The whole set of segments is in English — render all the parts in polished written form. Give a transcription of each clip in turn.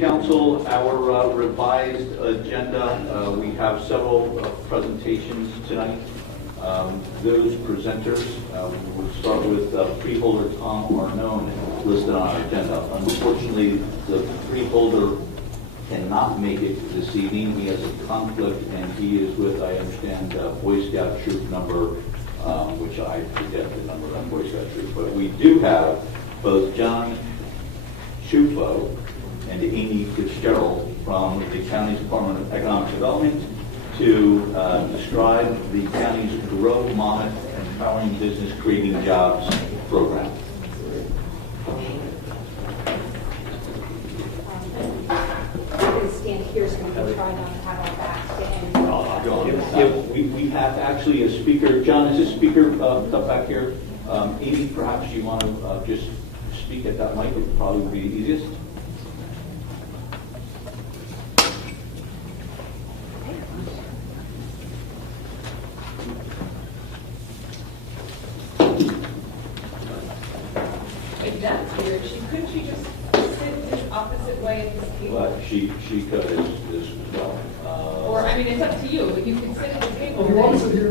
Council, our revised agenda, we have several presentations tonight. Those presenters, we'll start with freeholder Tom Arnone, listed on our agenda. Unfortunately, the freeholder cannot make it this evening. He has a conflict, and he is with, I understand, Boy Scout Troop number, which I forget the number of Boy Scout Troop, but we do have both John Schufo and Amy Fitzgerald from the county's Department of Economic Development to describe the county's Grow Monmouth Empowering Business Creating Jobs program. Stand here so we can try not to have our backs We have actually a speaker. John, is this speaker up back here? Amy, perhaps you want to just speak at that mic. It would probably be the easiest. Couldn't she just sit the opposite way at this table? Well, she could as well. Or, I mean, it's up to you. If you can sit at the table.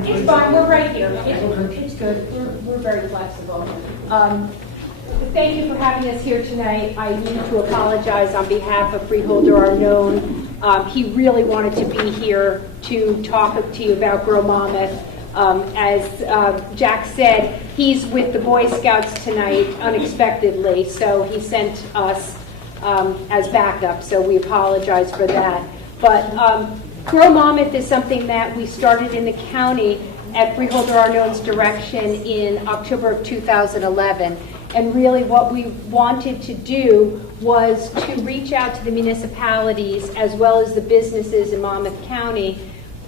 It's fine. We're right here. It's good. We're very flexible. Thank you for having us here tonight. I need to apologize on behalf of Freeholder Arnone. He really wanted to be here to talk to you about Grow Monmouth. As Jack said, he's with the Boy Scouts tonight unexpectedly, so he sent us as backup, so we apologize for that. But Grow Monmouth is something that we started in the county at Freeholder Arnone's direction in October of 2011. And really what we wanted to do was to reach out to the municipalities as well as the businesses in Monmouth County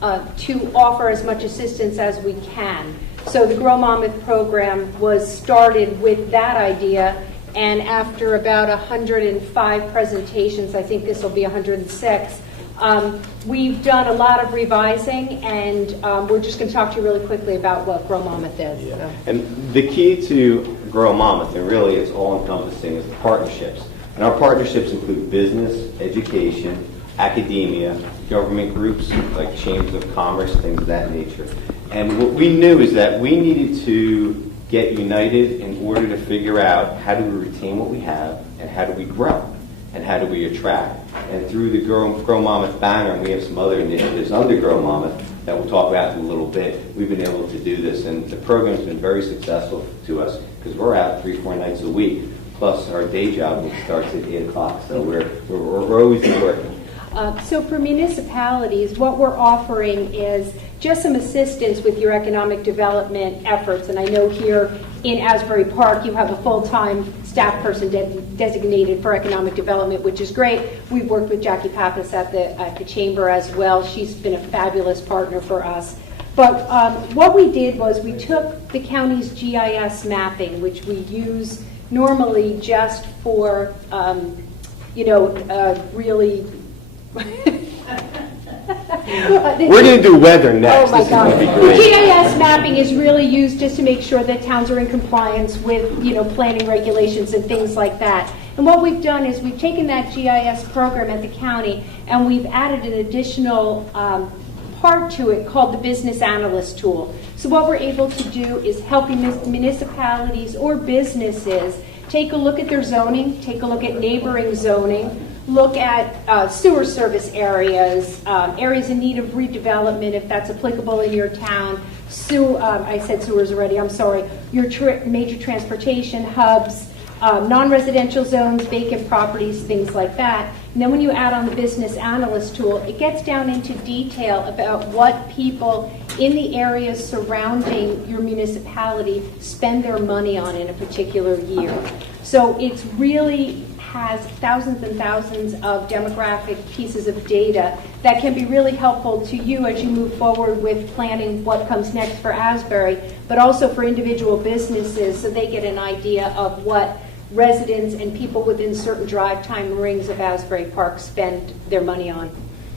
to offer as much assistance as we can. So the Grow Monmouth program was started with that idea, and after about 105 presentations, I think this will be 106, we've done a lot of revising, and we're just going to talk to you really quickly about what Grow Monmouth is. Yeah. So. And the key to Grow Monmouth, and really it's all-encompassing, is the partnerships. And our partnerships include business, education, academia, government groups like chambers of commerce, things of that nature. And what we knew is that we needed to get united in order to figure out how do we retain what we have and how do we grow and how do we attract. And through the Grow Monmouth banner, and we have some other initiatives under Grow Monmouth that we'll talk about in a little bit, we've been able to do this. And the program's been very successful to us because we're out 3-4 nights a week, plus our day job, which starts at 8 o'clock. So we're always working. So for municipalities, what we're offering is just some assistance with your economic development efforts. And I know here in Asbury Park, you have a full-time staff person designated for economic development, which is great. We've worked with Jackie Pappas at the chamber as well. She's been a fabulous partner for us. But what we did was we took the county's GIS mapping, which we use normally just for, really... We're going to do weather next. Oh my God. GIS mapping is really used just to make sure that towns are in compliance with, planning regulations and things like that. And what we've done is we've taken that GIS program at the county and we've added an additional part to it called the business analyst tool. So what we're able to do is helping municipalities or businesses take a look at their zoning, take a look at neighboring zoning, look at sewer service areas, areas in need of redevelopment if that's applicable in your town. I said sewers already, I'm sorry. Your major transportation hubs, non-residential zones, vacant properties, things like that. And then when you add on the business analyst tool, it gets down into detail about what people in the areas surrounding your municipality spend their money on in a particular year. So it's really has thousands and thousands of demographic pieces of data that can be really helpful to you as you move forward with planning what comes next for Asbury, but also for individual businesses so they get an idea of what residents and people within certain drive time rings of Asbury Park spend their money on.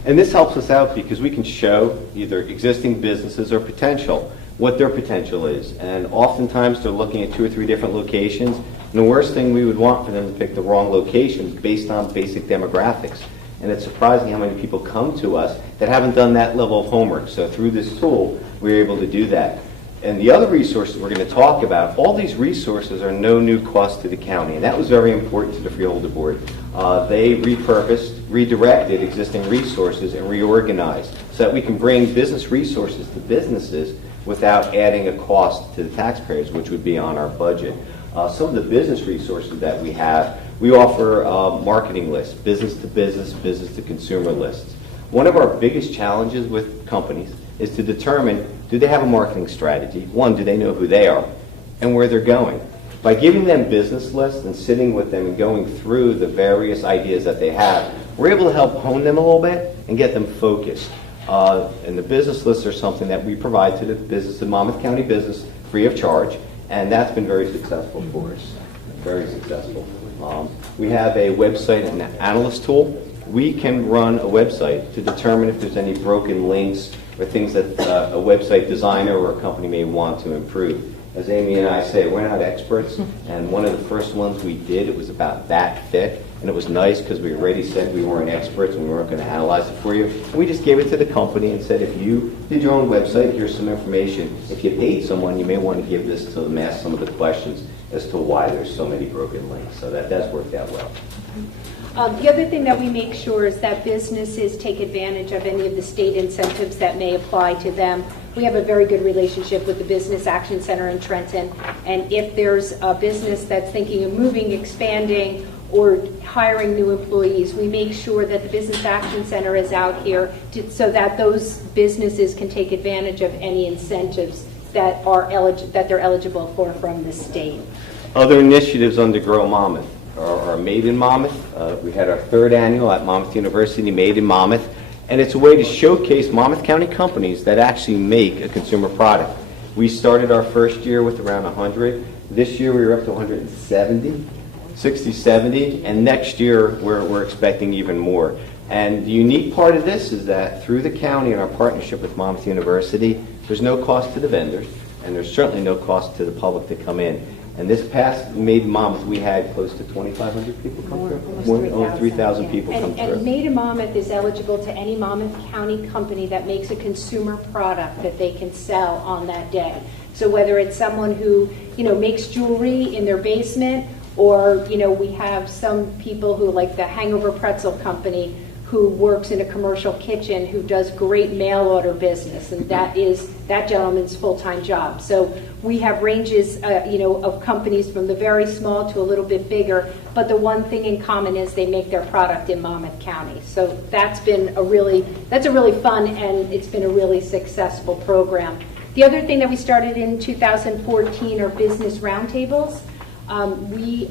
And this helps us out because we can show either existing businesses or potential what their potential is. And oftentimes they're looking at 2 or 3 different locations. And the worst thing we would want for them to pick the wrong locations based on basic demographics. And it's surprising how many people come to us that haven't done that level of homework. So through this tool, we're able to do that. And the other resources we're going to talk about, all these resources are no new cost to the county. And that was very important to the Freeholder Board. They repurposed, redirected existing resources and reorganized so that we can bring business resources to businesses without adding a cost to the taxpayers, which would be on our budget. Some of the business resources that we have, we offer marketing lists, business to consumer lists. One of our biggest challenges with companies is to determine, do they have a marketing strategy? One, do they know who they are and where they're going? By giving them business lists and sitting with them and going through the various ideas that they have, we're able to help hone them a little bit and get them focused. And the business lists are something that we provide to the business, the Monmouth County business, free of charge, and that's been very successful for us, very successful. We have a website and an analyst tool. We can run a website to determine if there's any broken links or things that a website designer or a company may want to improve. As Amy and I say, we're not experts, and one of the first ones we did, it was about that thick, and it was nice because we already said we weren't experts and we weren't going to analyze it for you. And we just gave it to the company and said, if you did your own website, here's some information. If you paid someone, you may want to give this to them, ask some of the questions as to why there's so many broken links. So that's worked out well. The other thing that we make sure is that businesses take advantage of any of the state incentives that may apply to them. We have a very good relationship with the Business Action Center in Trenton, and if there's a business that's thinking of moving, expanding, or hiring new employees, we make sure that the Business Action Center is out here so that those businesses can take advantage of any incentives that they're eligible for from the state. Other initiatives under Grow Monmouth are Made in Monmouth. We had our third annual at Monmouth University, Made in Monmouth, and it's a way to showcase Monmouth County companies that actually make a consumer product. We started our first year with around 100. This year we were up to 170, 60, 70, and next year we're expecting even more. And the unique part of this is that through the county and our partnership with Monmouth University, there's no cost to the vendors, and there's certainly no cost to the public to come in. And this past Made in Monmouth, we had close to 2,500 people come through. Almost 3,000 people come through. And Made in Monmouth is eligible to any Monmouth County company that makes a consumer product that they can sell on that day. So whether it's someone who, makes jewelry in their basement, or, we have some people who, like the Hangover Pretzel Company, who works in a commercial kitchen, who does great mail order business, and that is that gentleman's full-time job. So we have ranges, of companies from the very small to a little bit bigger, but the one thing in common is they make their product in Monmouth County. So that's a really fun, and it's been a really successful program. The other thing that we started in 2014 are business roundtables. We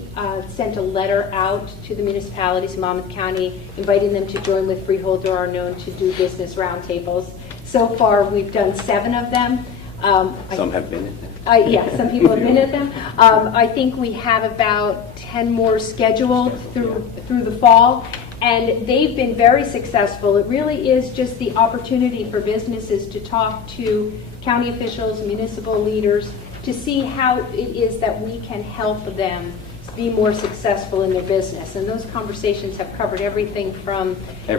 sent a letter out to the municipalities in Monmouth County inviting them to join with Freeholder are known to do business roundtables. So far we've done 7 of them. Some have been at them. Yeah, some people have been at them. I think we have about 10 more scheduled through the fall, and they've been very successful. It really is just the opportunity for businesses to talk to county officials, municipal leaders, to see how it is that we can help them be more successful in their business. And those conversations have covered everything from we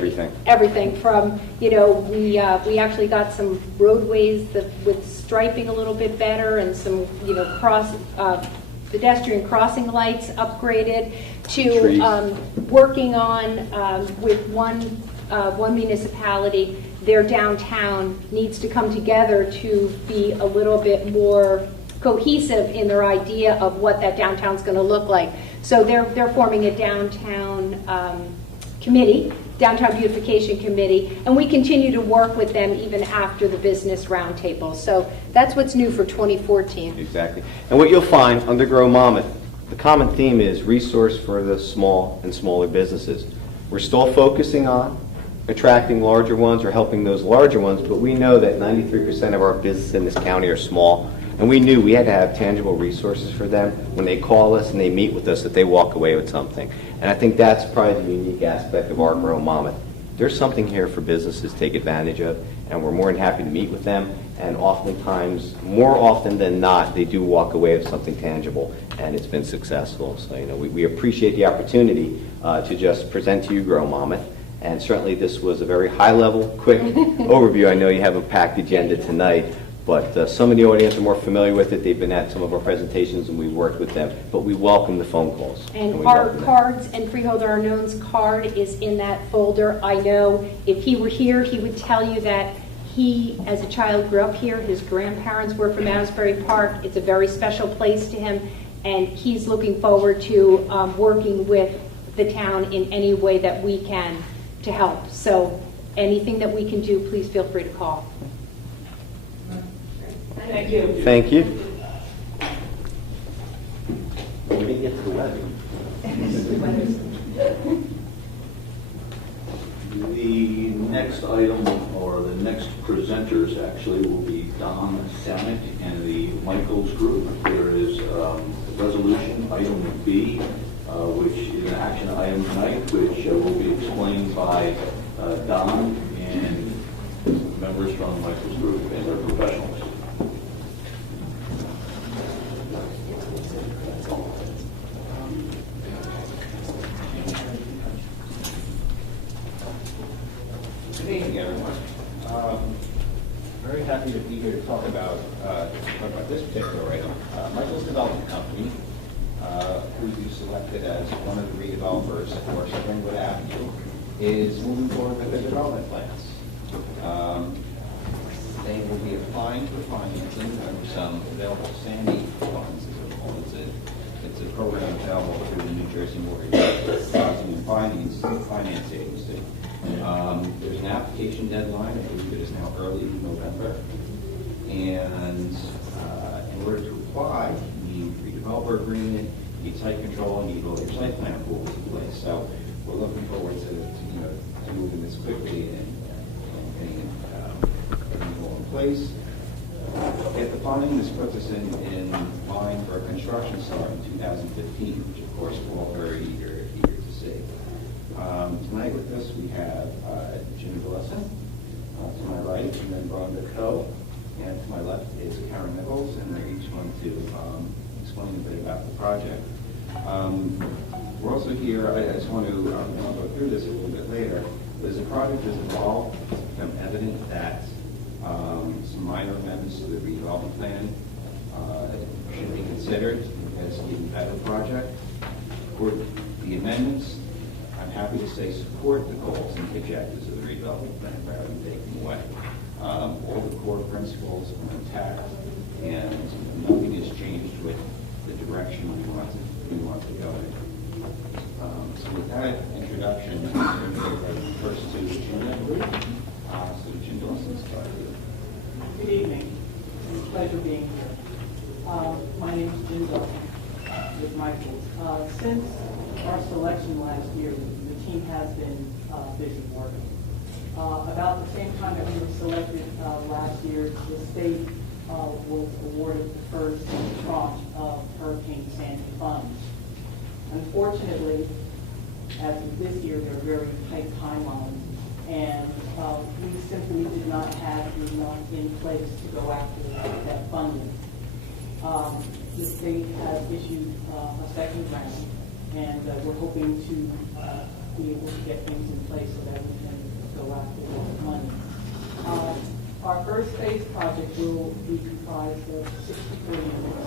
actually got some roadways with striping a little bit better, and some pedestrian crossing lights upgraded, to working on with one municipality. Their downtown needs to come together to be a little bit more cohesive in their idea of what that downtown's going to look like. So they're forming a downtown committee, downtown beautification committee, and we continue to work with them even after the business roundtable. So that's what's new for 2014. Exactly. And what you'll find under Grow Monmouth, the common theme is resource for the small and smaller businesses. We're still focusing on attracting larger ones or helping those larger ones, but we know that 93% of our businesses in this county are small. And we knew we had to have tangible resources for them when they call us and they meet with us, that they walk away with something. And I think that's probably the unique aspect of our Grow Monmouth. There's something here for businesses to take advantage of, and we're more than happy to meet with them. And oftentimes, more often than not, they do walk away with something tangible, and it's been successful. So, we appreciate the opportunity to just present to you Grow Monmouth. And certainly this was a very high-level, quick overview. I know you have a packed agenda tonight, but some of the audience are more familiar with it. They've been at some of our presentations, and we've worked with them. But we welcome the phone calls. And we our welcome them. cards and Freeholder Unknown's card is in that folder. I know if he were here, he would tell you that he, as a child, grew up here. His grandparents were from Asbury Park. It's a very special place to him, and he's looking forward to working with the town in any way that we can to help. So anything that we can do, please feel free to call. Thank you. Thank you. We didn't get to the weather. The next item, or the next presenters actually, will be Don Samick and the Michaels Group. There is resolution item B, which is an action item tonight, which will be explained by Don and members from the Michaels Group and their professionals. Good evening, everyone. Very happy to be here to talk about this particular item. Michael's Development Company, who you selected as one of the redevelopers for Springwood Avenue, is moving forward with their development plans. They will be applying for financing under some available Sandy funds, as they're called. It's a program available through the New Jersey Mortgage Housing and Finance Agency. There's an application deadline. I believe it is now early November. And in order to apply, you need a redeveloper agreement, you need site control, and you need all your site plan approvals in place. So we're looking forward to moving this quickly and getting everything all in place. Get the funding. This puts us in line for a construction start in 2015, which of course we're all very eager to see. Tonight with us we have Jim Gillespie to my right, and then Rhonda Coe, and to my left is Karen Nichols, and they're each going to explain a bit about the project. We're also here, I just want to go through this a little bit later, but as the project has evolved, it's become evident that some minor amendments to the redevelopment plan should be considered as an even better project. For the amendments, I'm happy to say support the goals and objectives of the redevelopment plan rather than take them away. All the core principles are intact, and nothing has changed with the direction we want to go in. So with that introduction, I'm going to go first to Jim, I believe. So Jim Dawson, start here. Good evening. It's a pleasure being here. My name is Jim Dawson with Michaels. Since our selection last year, the team has been busy working. About the same time that we were selected last year, the state was awarded the first tranche of Hurricane Sandy funds. Unfortunately, as of this year, there are very tight timelines, and we simply did not have enough in place to go after that funding. The state has issued a second round, and we're hoping to be able to get things in place so that we can go after that money. Our first phase project will be comprised of 64 units,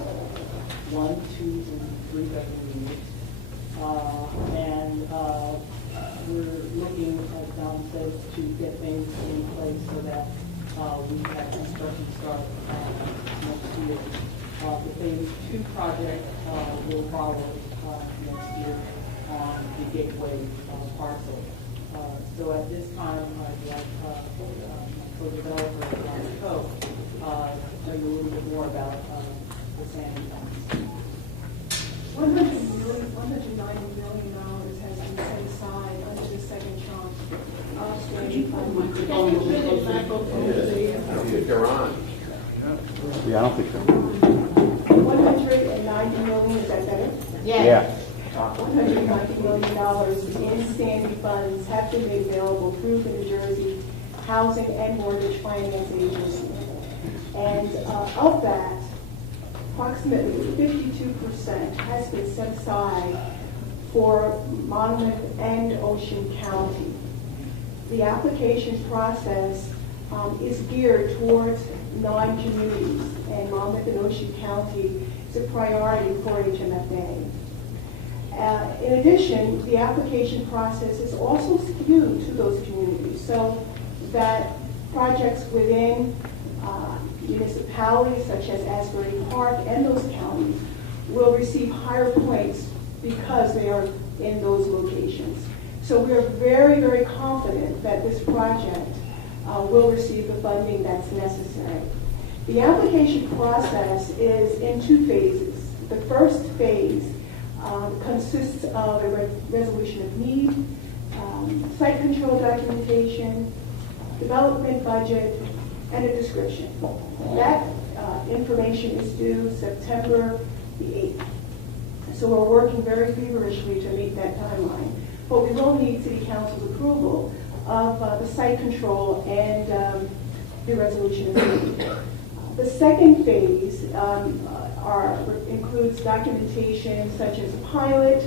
1, 2, and 3 bedroom units. And we're looking, as Don said, to get things in place so that we have construction start next year. The phase 2 project will follow next year on the Gateway parcel. So at this time, I'd like my co-developer, Rhonda Coe, tell you a little bit more about the Sandy funds. $190 million has been set aside under the second tranche of Sandy funds. You're on. Yeah, I don't think so. $190 million, is that better? Yeah. $190 million in Sandy funds have been made available through the New Jersey housing and mortgage finance agency. And of that, approximately 52% has been set aside for Monmouth and Ocean County. The application process is geared towards 9 communities, and Monmouth and Ocean County is a priority for HMFA. In addition, the application process is also skewed to those communities, so that projects within municipalities such as Asbury Park and those counties will receive higher points because they are in those locations. So we are very, very confident that this project will receive the funding that's necessary. The application process is in 2 phases. The first phase consists of a resolution of need, site control documentation, development budget, and a description. That information is due September the 8th. So we're working very feverishly to meet that timeline. But we will need City Council's approval of the site control and the resolution of need. The second phase includes documentation such as a pilot,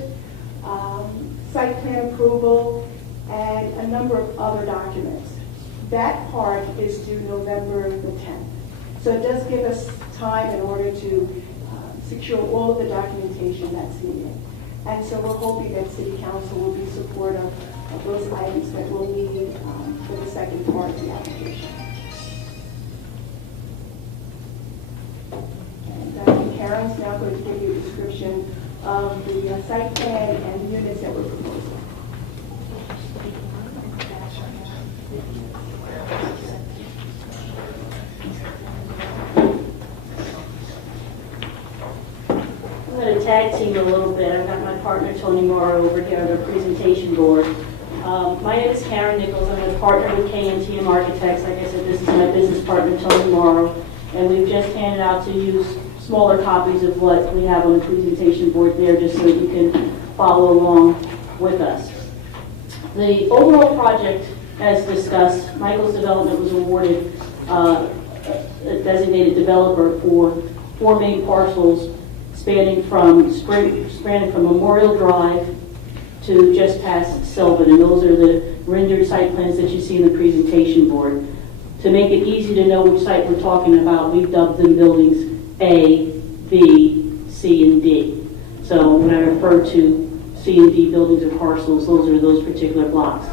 site plan approval, and a number of other documents. That part is due November the 10th. So it does give us time in order to secure all of the documentation that's needed. And so we're hoping that City Council will be supportive of those items that we'll need for the second part of the application. And Karen's now going to give you a description of the site plan and the units that we're proposing. I'm going to tag team a little bit. I've got my partner Tony Morrow over here on the presentation board. My name is Karen Nichols. I'm a partner with KNTM Architects. Like I said, this is my business partner Tony Morrow, and we've just handed out to you smaller copies of what we have on the presentation board there, just so you can follow along with us. The overall project, as discussed, Michael's Development was awarded a designated developer for 4 main parcels spanning from Memorial Drive to just past Sylvan, and those are the rendered site plans that you see in the presentation board. To make it easy to know which site we're talking about, we've dubbed them buildings A, B, C, and D. So when I refer to C and D buildings or parcels, those are those particular blocks.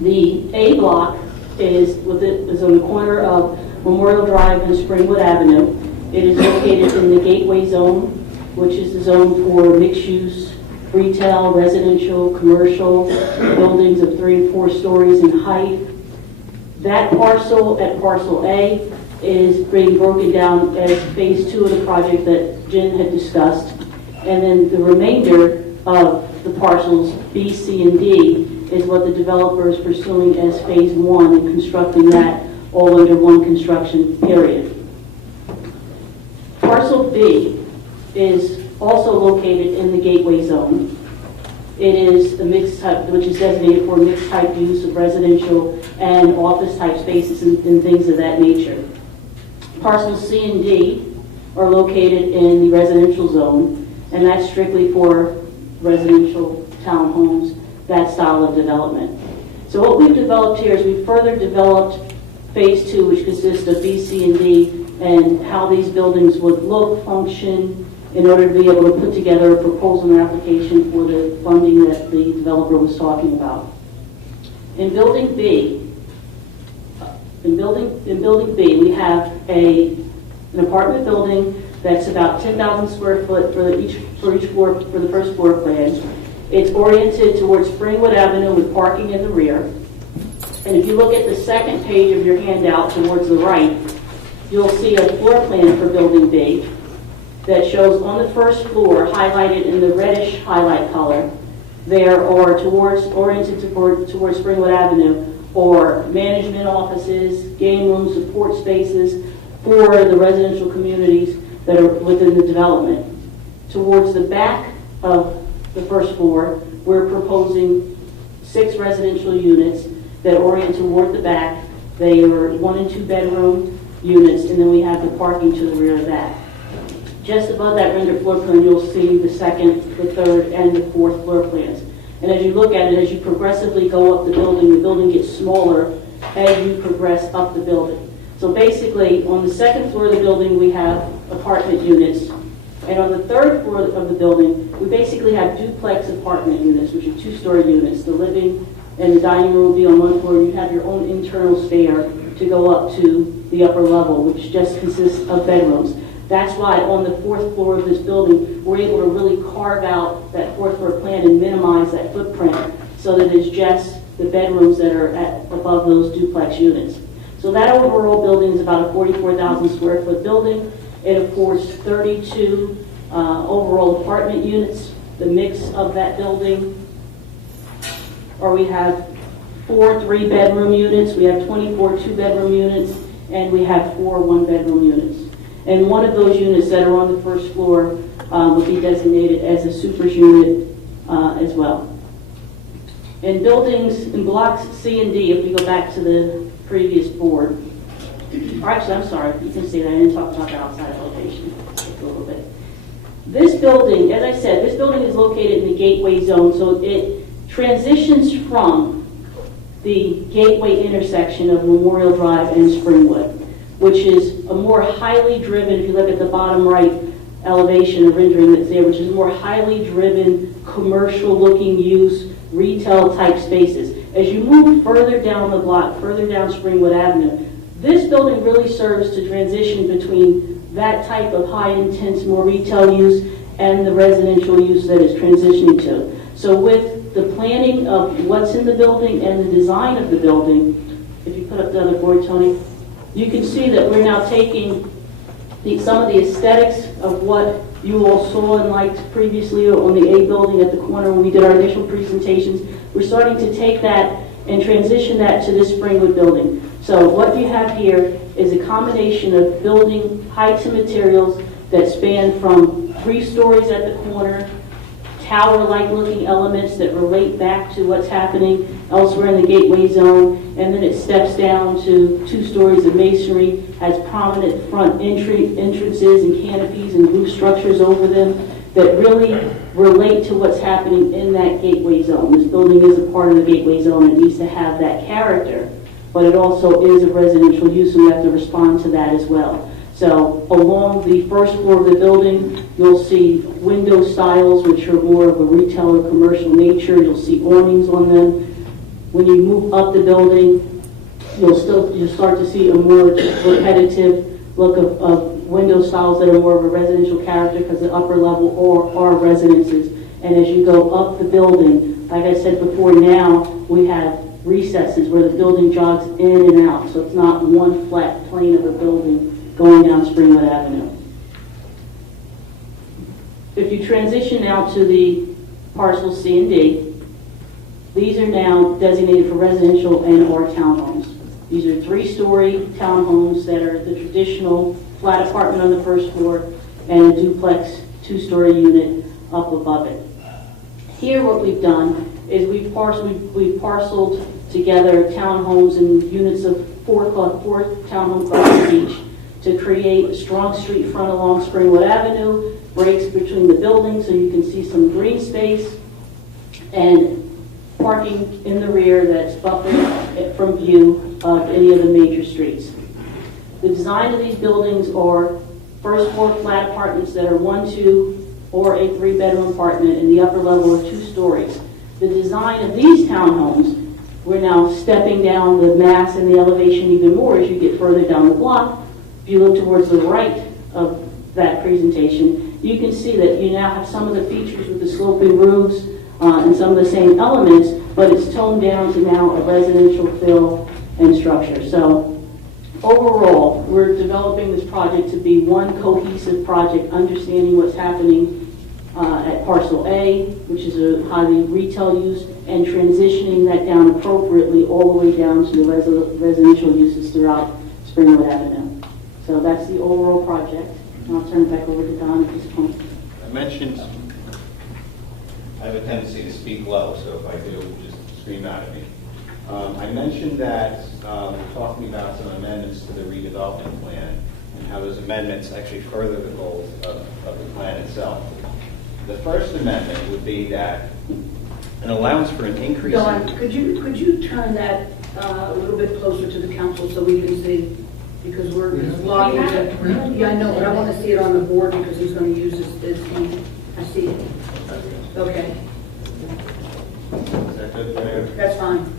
The A block is on the corner of Memorial Drive and Springwood Avenue. It is located in the gateway zone, which is the zone for mixed use, retail, residential, commercial, buildings of 3 and 4 stories in height. That parcel at parcel A is being broken down as phase 2 of the project that Jen had discussed. And then the remainder of the parcels B, C, and D is what the developer is pursuing as phase 1 and constructing that all under one construction period. Parcel B is also located in the gateway zone. It is a mixed type, which is designated for mixed type use of residential and office type spaces and things of that nature. Parcels C and D are located in the residential zone, and that's strictly for residential townhomes, that style of development. So what we've developed here is we've further developed phase 2, which consists of B, C, and D, and how these buildings would look, function, in order to be able to put together a proposal and application for the funding that the developer was talking about. In building B, we have an apartment building that's about 10,000 square foot for each floor, for the first floor plan. It's oriented towards Springwood Avenue with parking in the rear. And if you look at the second page of your handout towards the right, you'll see a floor plan for building B that shows on the first floor, highlighted in the reddish highlight color, there are oriented towards Springwood Avenue, or management offices, game rooms, support spaces for the residential communities that are within the development. Towards the back of the first floor, we're proposing 6 residential units that orient toward the back They are 1 and 2 bedroom units, and then we have the parking to the rear of that. Just above that rendered floor plan, you'll see the second, the third, and the fourth floor plans. And as you look at it, as you progressively go up the building gets smaller as you progress up the building. So basically, on the second floor of the building, we have apartment units. And on the third floor of the building, we basically have duplex apartment units, which are 2-story units. The living and the dining room will be on one floor. You have your own internal stair to go up to the upper level, which just consists of bedrooms. That's why on the 4th floor of this building, we're able to really carve out that 4th floor plan and minimize that footprint so that it's just the bedrooms that are above those duplex units. So that overall building is about a 44,000 square foot building. It affords 32 overall apartment units. The mix of that building, or we have 4 3-bedroom units, we have 24 2-bedroom units, and we have 4 1-bedroom units. And one of those units that are on the first floor would be designated as a supers unit as well. In buildings, in blocks C and D, if we go back to the previous board, or actually, I'm sorry, you can see that I didn't talk about the outside elevation a little bit. This building, as I said, this building is located in the gateway zone, so it transitions from the gateway intersection of Memorial Drive and Springwood, which is a more highly driven, if you look at the bottom right elevation of rendering that's there, which is more highly driven, commercial looking use, retail type spaces. As you move further down the block, further down Springwood Avenue, this building really serves to transition between that type of high intense, more retail use and the residential use that it's transitioning to. So with the planning of what's in the building and the design of the building, if you put up the other board, Tony, you can see that we're now taking some of the aesthetics of what you all saw and liked previously on the A building at the corner when we did our initial presentations. We're starting to take that and transition that to this Springwood building. So what you have here is a combination of building heights and materials that span from 3 stories at the corner, tower-like looking elements that relate back to what's happening elsewhere in the gateway zone, and then it steps down to 2 stories of masonry, has prominent front entrances and canopies and roof structures over them that really relate to what's happening in that gateway zone. This building is a part of the gateway zone. It needs to have that character, but it also is a residential use, and we have to respond to that as well. So along the first floor of the building, you'll see window styles, which are more of a retail or commercial nature. You'll see awnings on them. When you move up the building, you'll start to see a more repetitive look of window styles that are more of a residential character because the upper level are residences. And as you go up the building, like I said before, now we have recesses where the building jogs in and out. So it's not one flat plane of a building going down Springwood Avenue. If you transition now to the parcel C and D, these are now designated for residential and or townhomes. These are 3-story townhomes that are the traditional flat apartment on the first floor and a duplex 2-story unit up above it. Here what we've done is we've parceled together townhomes and units of 4 townhome clusters each to create a strong street front along Springwood Avenue, breaks between the buildings so you can see some green space, and parking in the rear that's buffered from view of any of the major streets. The design of these buildings are first floor flat apartments that are 1, 2, or a 3-bedroom apartment, and the upper level are 2 stories. The design of these townhomes, we're now stepping down the mass and the elevation even more as you get further down the block. If you look towards the right of that presentation, you can see that you now have some of the features with the sloping roofs and some of the same elements, but it's toned down to now a residential feel and structure. So overall, we're developing this project to be one cohesive project, understanding what's happening at parcel A, which is a highly retail use, and transitioning that down appropriately all the way down to the residential uses throughout Springwood Avenue. So that's the overall project. And I'll turn it back over to Don at this point. I mentioned I have a tendency to speak low, so if I do, just scream out at me. I mentioned that we're talking about some amendments to the redevelopment plan and how those amendments actually further the goals of the plan itself. The first amendment would be that an allowance for an increase Don, could you turn that a little bit closer to the council so we can see? Because we're logging to, yeah, I know, but I want to see it on the board because he's going to use this, I see it. Okay, Is that good there? that's fine.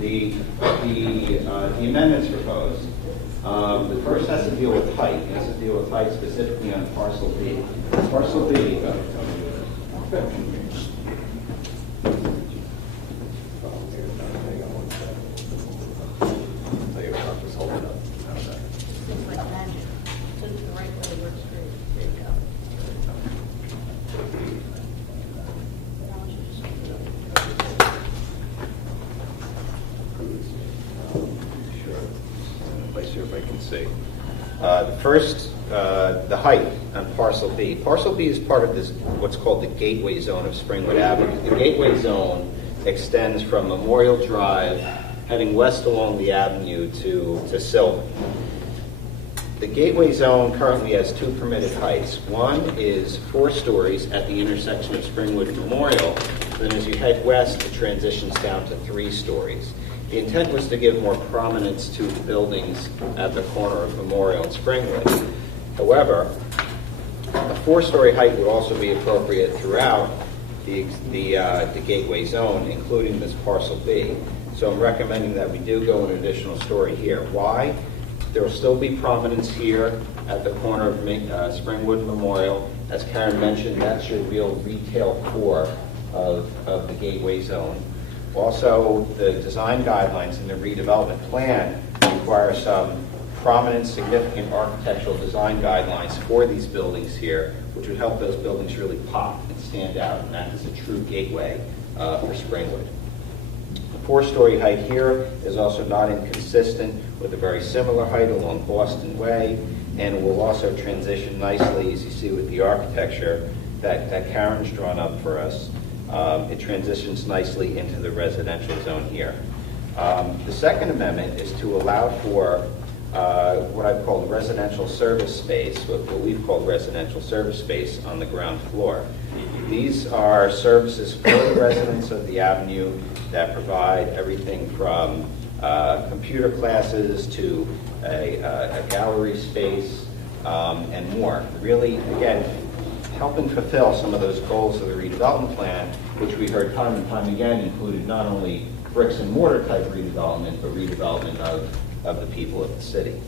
The amendments proposed. The first has to deal with height. It has to deal with height specifically on parcel B. Parcel B. First, the height on parcel B. Parcel B is part of this, what's called the gateway zone of Springwood Avenue. The gateway zone extends from Memorial Drive, heading west along the avenue to Sylvan. The gateway zone currently has two permitted heights. One is 4 stories at the intersection of Springwood and Memorial. Then as you head west, it transitions down to 3 stories. The intent was to give more prominence to the buildings at the corner of Memorial and Springwood. However, a 4-story height would also be appropriate throughout the gateway zone, including this parcel B. So I'm recommending that we do go an additional story here. Why? There will still be prominence here at the corner of Springwood and Memorial. As Karen mentioned, that's your real retail core of the gateway zone. Also, the design guidelines in the redevelopment plan require some prominent, significant architectural design guidelines for these buildings here, which would help those buildings really pop and stand out and act as a true gateway for Springwood. The 4-story height here is also not inconsistent with a very similar height along Boston Way, and will also transition nicely, as you see with the architecture that Karen's drawn up for us. It transitions nicely into the residential zone here. The second amendment is to allow for what I've called residential service space, what we've called residential service space on the ground floor. These are services for the residents of the avenue that provide everything from computer classes to a gallery space and more. Really, again, helping fulfill some of those goals of the redevelopment plan, which we heard time and time again included not only bricks and mortar type redevelopment, but redevelopment of the people of the city.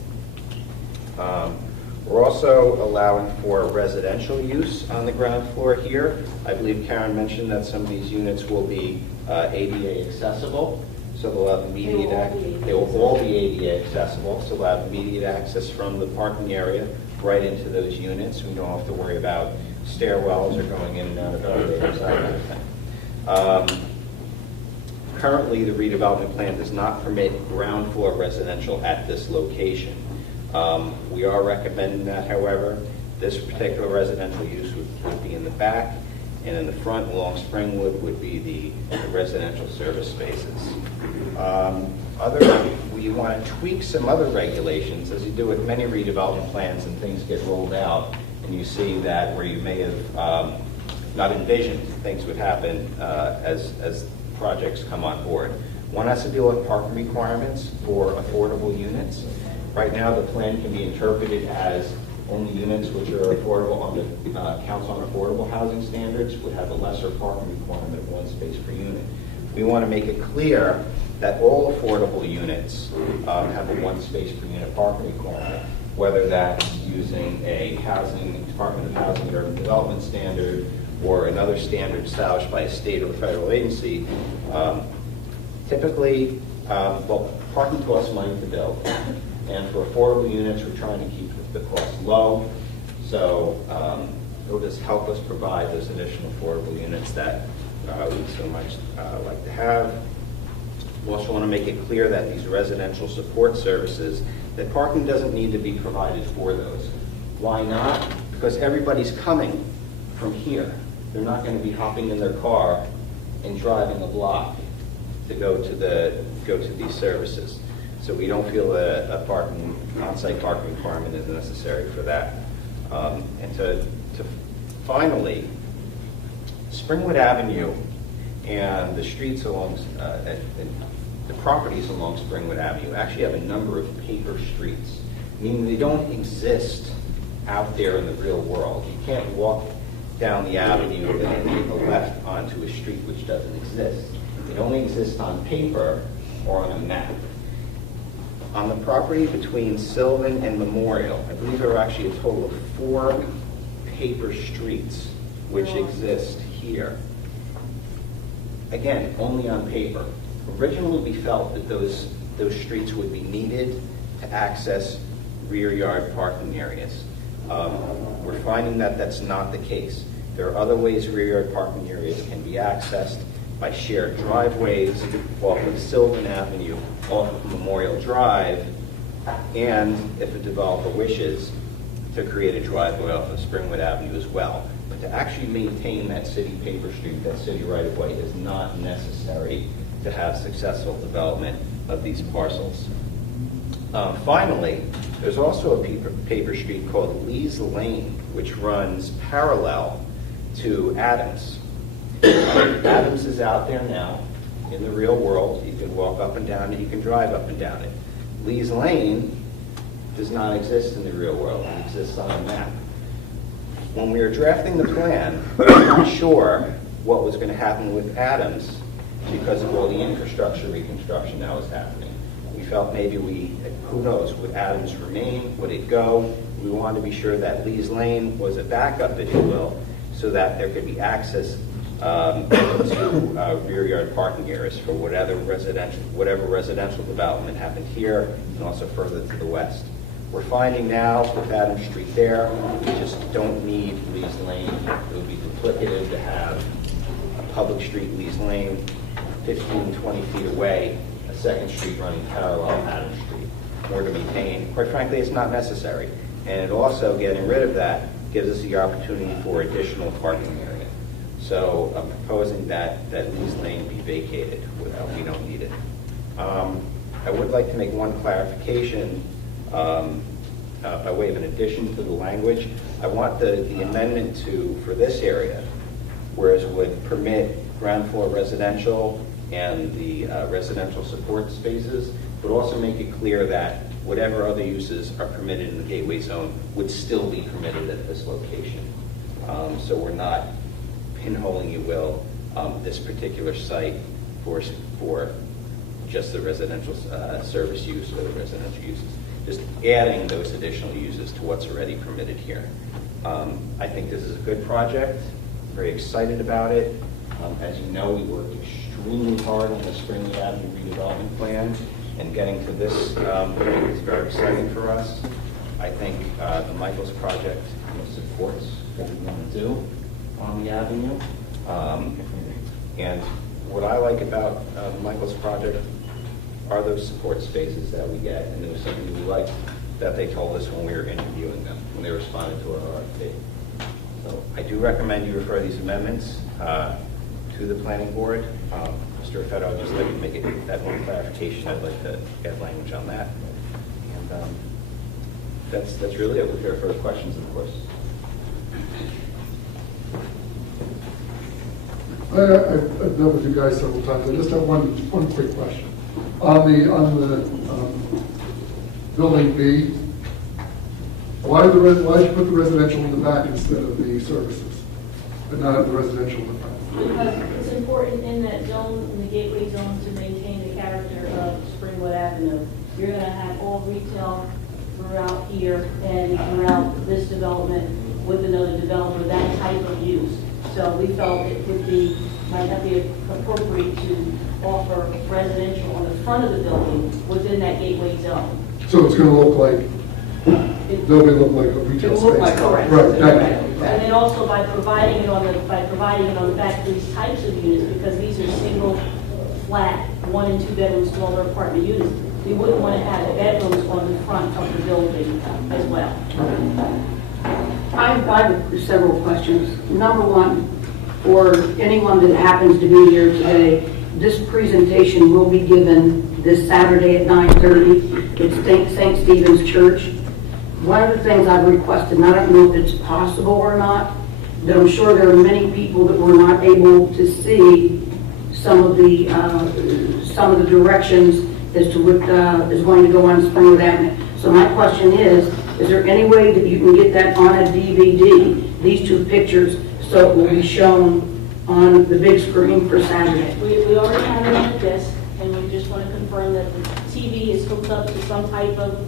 We're also allowing for residential use on the ground floor here. I believe Karen mentioned that some of these units will be ADA accessible, so they'll have immediate access. They will all be ADA accessible, so they'll have immediate access from the parking area right into those units. We don't have to worry about stairwells or going in and out of elevators, that kind of thing. Currently, the redevelopment plan does not permit ground floor residential at this location. We are recommending that, however. This particular residential use would be in the back, and in the front along Springwood would be the residential service spaces. We want to tweak some other regulations, as you do with many redevelopment plans, and things get rolled out, and you see that where you may have not envisioned things would happen as projects come on board. One has to deal with parking requirements for affordable units. Right now, the plan can be interpreted as only units which are affordable on the Council on Affordable Housing Standards would have a lesser parking requirement of 1 space per unit. We want to make it clear that all affordable units have a 1 space per unit parking requirement, whether that's using a Department of Housing and Urban Development standard or another standard established by a state or federal agency. Typically, parking costs money to build, and for affordable units, we're trying to keep the cost low. So it'll just help us provide those additional affordable units that we so much like to have. We also want to make it clear that these residential support services, that parking doesn't need to be provided for those. Why not? Because everybody's coming from here. They're not going to be hopping in their car and driving a block to go to these services. So we don't feel a on-site parking requirement is necessary for that. And to finally, Springwood Avenue and the streets along, the properties along Springwood Avenue actually have a number of paper streets, meaning they don't exist out there in the real world. You can't walk down the avenue and then take a left onto a street which doesn't exist. It only exists on paper or on a map. On the property between Sylvan and Memorial, I believe there are actually a total of 4 paper streets which exist here. Again, only on paper. Originally, we felt that those streets would be needed to access rear yard parking areas. We're finding that that's not the case. There are other ways rear yard parking areas can be accessed by shared driveways off of Sylvan Avenue, off of Memorial Drive, and if a developer wishes, to create a driveway off of Springwood Avenue as well. But to actually maintain that city paper street, that city right-of-way, is not necessary to have successful development of these parcels. Finally, there's also a paper street called Lee's Lane, which runs parallel to Adams. Adams is out there now in the real world. You can walk up and down it, you can drive up and down it. Lee's Lane does not exist in the real world. It exists on a map. When we were drafting the plan, we were not sure what was going to happen with Adams because of all the infrastructure reconstruction that was happening. We felt maybe who knows, would Adams remain? Would it go? We wanted to be sure that Lee's Lane was a backup, if you will, so that there could be access to rear yard parking areas for whatever residential development happened here and also further to the west. We're finding now with Adams Street there, we just don't need Lee's Lane. It would be duplicative to have a public street, Lee's Lane, 15, 20 feet away, a second street running parallel Adams Street, more to maintain. Quite frankly, it's not necessary. And it also, getting rid of that, gives us the opportunity for additional parking area. So I'm proposing that Lee's Lane be vacated. We don't need it. I would like to make one clarification by way of an addition to the language. I want the amendment for this area, whereas it would permit ground floor residential and the residential support spaces, but also make it clear that whatever other uses are permitted in the gateway zone would still be permitted at this location. So we're not pinholing, you will, this particular site for just the residential service use or the residential uses. Just adding those additional uses to what's already permitted here. I think this is a good project. Very excited about it. As you know, we worked extremely hard on the Springwood Avenue redevelopment plan, and getting to this is very exciting for us. I think the Michaels project supports what we want to do on the avenue. And what I like about the Michaels project are those support spaces that we get, and there was something we liked that they told us when we were interviewing them, when they responded to our RFP. So I do recommend you refer these amendments to the planning board. Mr. Raffetto, I'd just like to make that one clarification. I'd like to get language on that. And that's really it. We're here for questions, of course. I've met with you guys several times. I just have one quick question. On the building B, why did you put the residential in the back instead of the services, but not have the residential in the front? Because it's important in that zone, in the gateway zone, to maintain the character of Springwood Avenue. You're going to have all retail throughout here and throughout this development with another developer, that type of use. So we felt it might not be appropriate to offer residential on the front of the building within that gateway zone. So it's going to look like, they'll look like a retail space. It will look like, correct. Right, thank you. And then also by providing it on the back of these types of units, because these are single, flat, 1 and 2 bedroom, smaller apartment units, we wouldn't want to have bedrooms on the front of the building as well. I have several questions. Number one, for anyone that happens to be here today, this presentation will be given this Saturday at 9:30 at St. Stephen's Church. One of the things I've requested, and I don't know if it's possible or not, that I'm sure there are many people that were not able to see some of the directions as to what is going to go on Springwood Avenue. So my question is there any way that you can get that on a DVD, these two pictures, so it will be shown on the big screen for Saturday? We already have it on the disc, and we just want to confirm that the TV is hooked up to some type of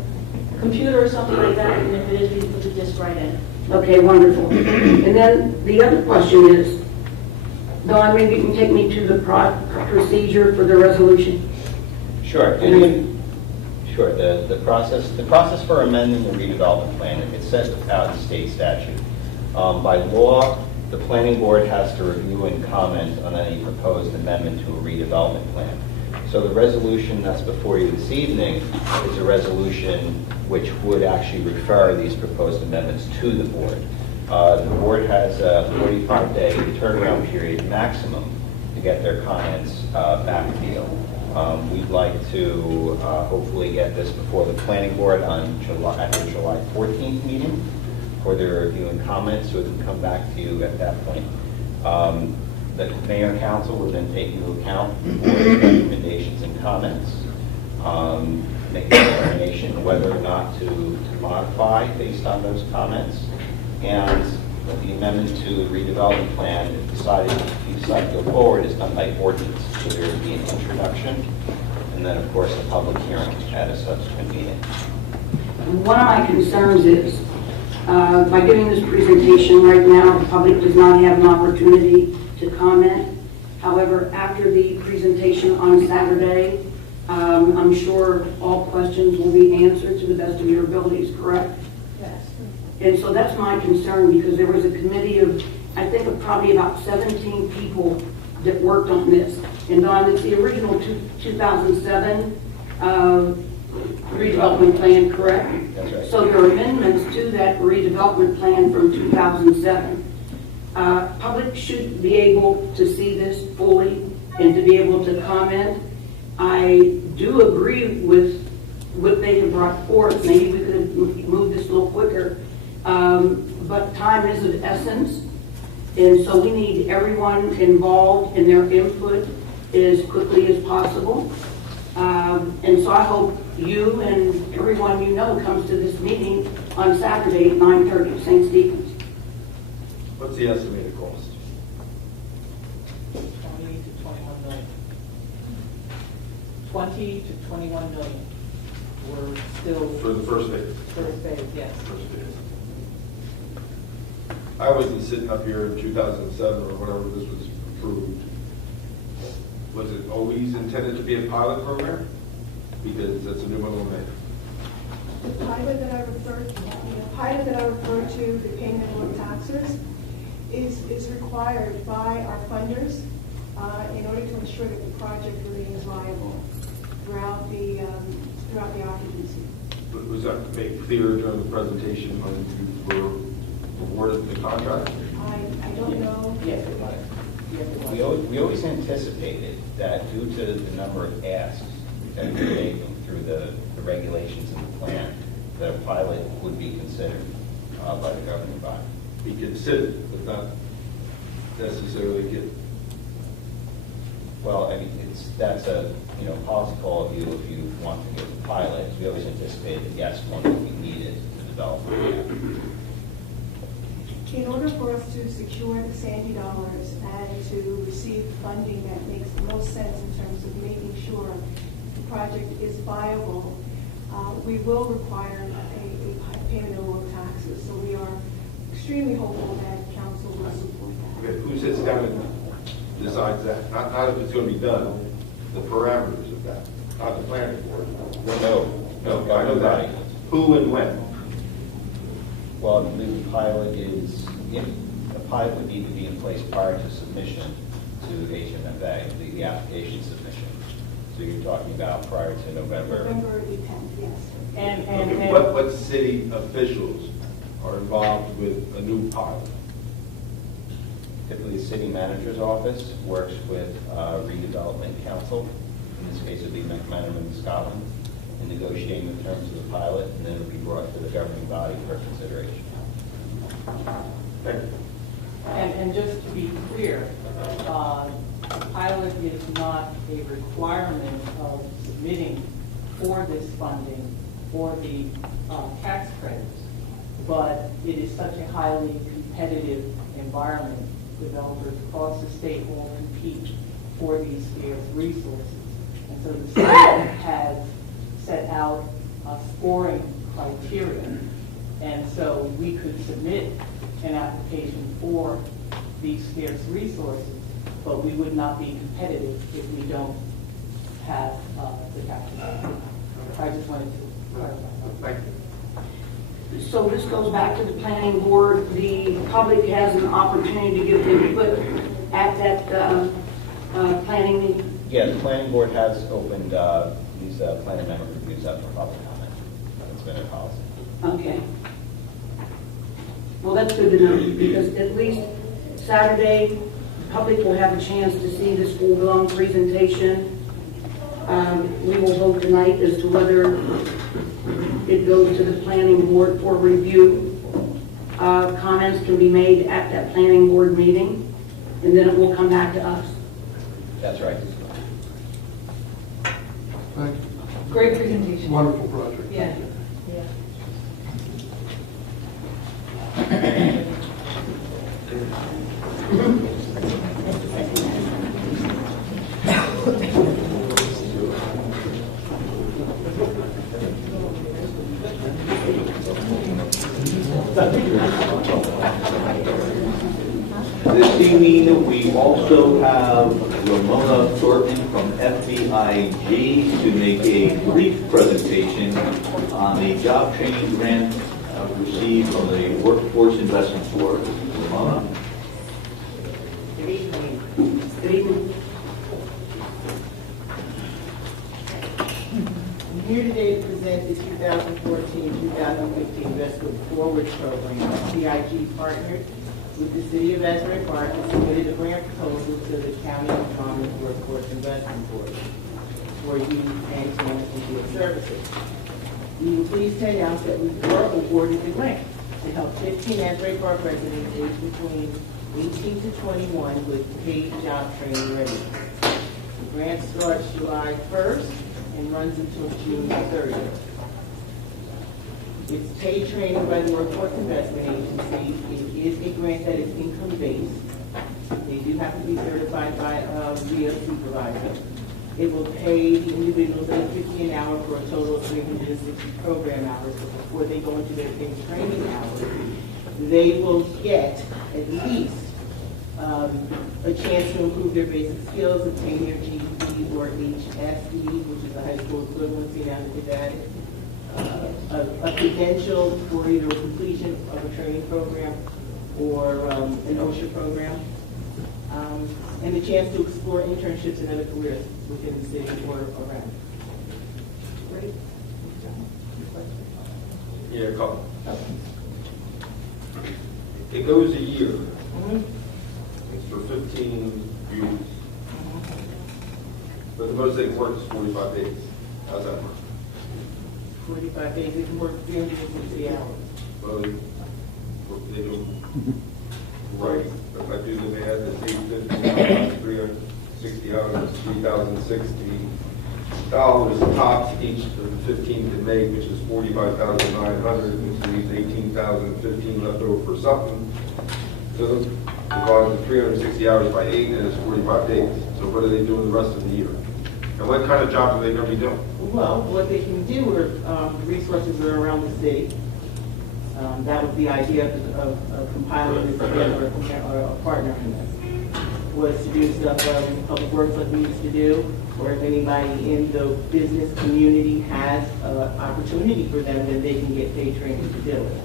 computer or something like that, and if it is, we put the disc right in. Okay, wonderful. And then the other question is, Don, maybe you can take me to the procedure for the resolution? Sure. Sure. The process for amending the redevelopment plan, it's set out in state statute. By law, the planning board has to review and comment on any proposed amendment to a redevelopment plan. So the resolution that's before you this evening is a resolution which would actually refer these proposed amendments to the board. The board has a 45-day turnaround period maximum to get their comments back to you. We'd like to hopefully get this before the planning board on at the July 14th meeting for their review and comments, so it can come back to you at that point. The mayor and council would then take into account the board's recommendations and comments, make a determination whether or not to modify based on those comments, and the amendment to the redevelopment plan, if you decide to go forward, is done by ordinance. So there would be an introduction, and then of course a public hearing at a subsequent meeting. One of my concerns is, by giving this presentation right now, the public does not have an opportunity to comment. However, after the presentation on Saturday, I'm sure all questions will be answered to the best of your abilities, correct? Yes. And so that's my concern, because there was a committee of, I think, of probably about 17 people that worked on this. And Don, it's the original 2007 redevelopment plan, correct? That's right. So there are amendments to that redevelopment plan from 2007. Public should be able to see this fully and to be able to comment. I do agree with what they have brought forth. Maybe we could have moved this a little quicker. But time is of essence. And so we need everyone involved in their input as quickly as possible. And so I hope you and everyone you know comes to this meeting on Saturday at 9:30 at St. Stephen's. What's the estimated cost? 20 to 21 million. 20 to 21 million. We're still. For the first phase? First phase, yes. First phase. I wasn't sitting up here in 2007 or whenever this was approved. Was it always intended to be a pilot program? Because that's a new one we'll make. The pilot that I referred to, the payment of taxes, is required by our funders in order to ensure that the project remains viable throughout the occupancy. But was that made clear during the presentation when you were awarded the contract? I don't know. Yes, it was. We always anticipated that due to the number of asks that we made through the regulations and the plan, that a pilot would be considered by the governing body. Be considered, but not necessarily get. Well, I mean, that's a policy call of you if you want to get the pilot. We always anticipated that yes, one would be needed to develop the plan. In order for us to secure the Sandy dollars and to receive funding that makes the most sense in terms of making sure the project is viable, we will require a payment of local taxes. So we are extremely hopeful that council will support that. Okay, who sits down and decides that? Not if it's going to be done, the parameters of that, not the planning board. No, I know that. Who and when? Well, the pilot would need to be in place prior to submission to HMFA, the application submission. So you're talking about prior to November. November the 10th, yes. And What city officials are involved with a new pilot? Typically, the city manager's office works with redevelopment council. In this case, it would be McManaman in Scotland, in negotiating the terms of the pilot, and then it would be brought to the governing body for consideration. Thank you. And just to be clear, the pilot is not a requirement of submitting for this funding for the tax credits, but it is such a highly competitive environment. Developers across the state will compete for these scarce resources. And so the state has set out scoring criteria. And so we could submit an application for these scarce resources, but we would not be competitive if we don't have the capital. I just wanted to clarify. Thank you. So this goes back to the planning board. The public has an opportunity to give input at that planning meeting. Yeah, the planning board has opened these planning member reviews up for public comment. It's been a policy. Okay. Well, that's good to know, because at least Saturday, the public will have a chance to see this full-blown presentation. We will vote tonight as to whether it goes to the planning board for review. Comments can be made at that planning board meeting, and then it will come back to us. That's right. Thank you. Great presentation. Wonderful project. Yeah. This evening, we also have Ramona Thornton from FBIG to make a brief presentation on the job training grant received from the Workforce Investment Board. Ramona? Good evening. Good evening. I'm here today to present the 2014-2015 Investment Forward Program. CIG partnered with the City of Asbury Park and submitted a grant proposal to the County of Commons Workforce Investment Board for youth and management field services. We were pleased to announce that we were awarded the grant to help 15 Asbury Park residents aged between 18 to 21 with paid job training readiness. The grant starts July 1st and runs until June 30th. It's paid training by the Workforce Investment Agency. It is a grant that is income-based. They do have to be certified by a RIA supervisor. It will pay the individuals $8.50 an hour for a total of 360 program hours. But before they go into their paid training hours, they will get at least a chance to improve their basic skills, obtain their GED or HSE, which is a high school equivalency now that they've added, a credential for either a completion of a training program or an OSHA program, and the chance to explore internships and other careers within the city or around. Great. Yeah, a couple. It goes a year. It's for 15 youths. But the most they can work is 45 days. How's that work? 45 days, they can work 360 hours. Well, they do, right, if I do the math, it's 850, 360 hours, $3,060 tops each of the 15 can make, which is $45,900, which leaves 18,015 left over for something. So divide the 360 hours by 8, and it's 45 days. So what are they doing the rest of the year? And what kind of jobs are they going to be doing? Well, what they can do are resources that are around the city. That was the idea of compiling this together, or a partner in this, was to do stuff public works like we used to do, or if anybody in the business community has an opportunity for them, then they can get paid training to do it.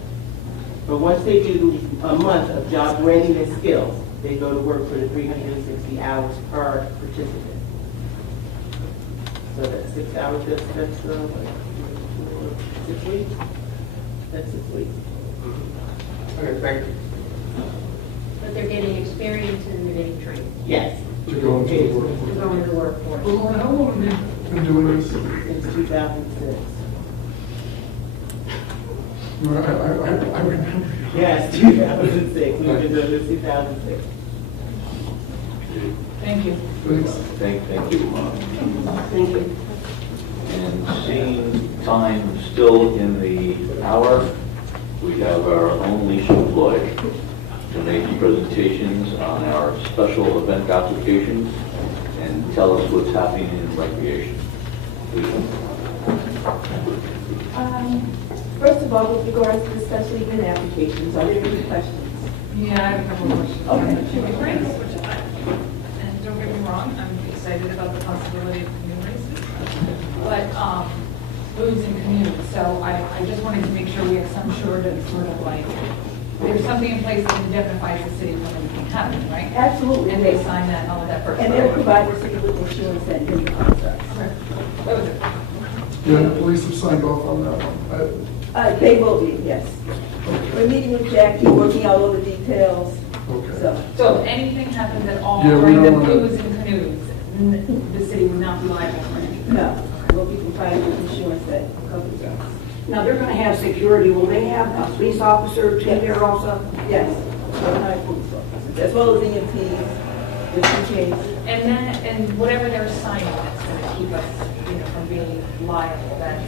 But once they do a month of job readiness skills, they go to work for the 360 hours per participant. So that's 6 hours, that's 6 weeks? That's 6 weeks. Okay, thank you. But they're getting experience and they're getting trained. Yes. To go into the To workforce? go into the workforce. Well, Lauren, how long have you been doing this? Since 2006. No, I remember. Yes, 2006. We've been doing this 2006. Thank you. Thanks. Thank you. Thank you. And seeing time still in the hour, we have our own Leisha Floyd to make presentations on our special event applications and tell us what's happening in recreation. Leisha. First of all, with regards to the special event applications, are there any questions? Yeah, I have a couple of questions. Okay. Should we race? And don't get me wrong, I'm excited about the possibility of canoe races, but booze and canoes. So I just wanted to make sure we have some sort of like, there's something in place that indemnifies the city from anything happening, right? Absolutely. And they sign that and all of that first. And they'll provide the city with insurance and indemnifies us. That was it. Yeah, the police have signed off on that one. They will be, yes. We're meeting with Jackie, working out all the details, Okay. So if anything happens at all Yeah, we during the don't wanna- booze and canoes, the city would not be liable for anything? no, we'll be providing with insurance that covers us. Now, they're going to have security. Will they have a police officer too there also? Yes, we're high police officers, as well as EMTs, just in case. And then, and whatever they're signing, that's going to keep us, from being liable. That's,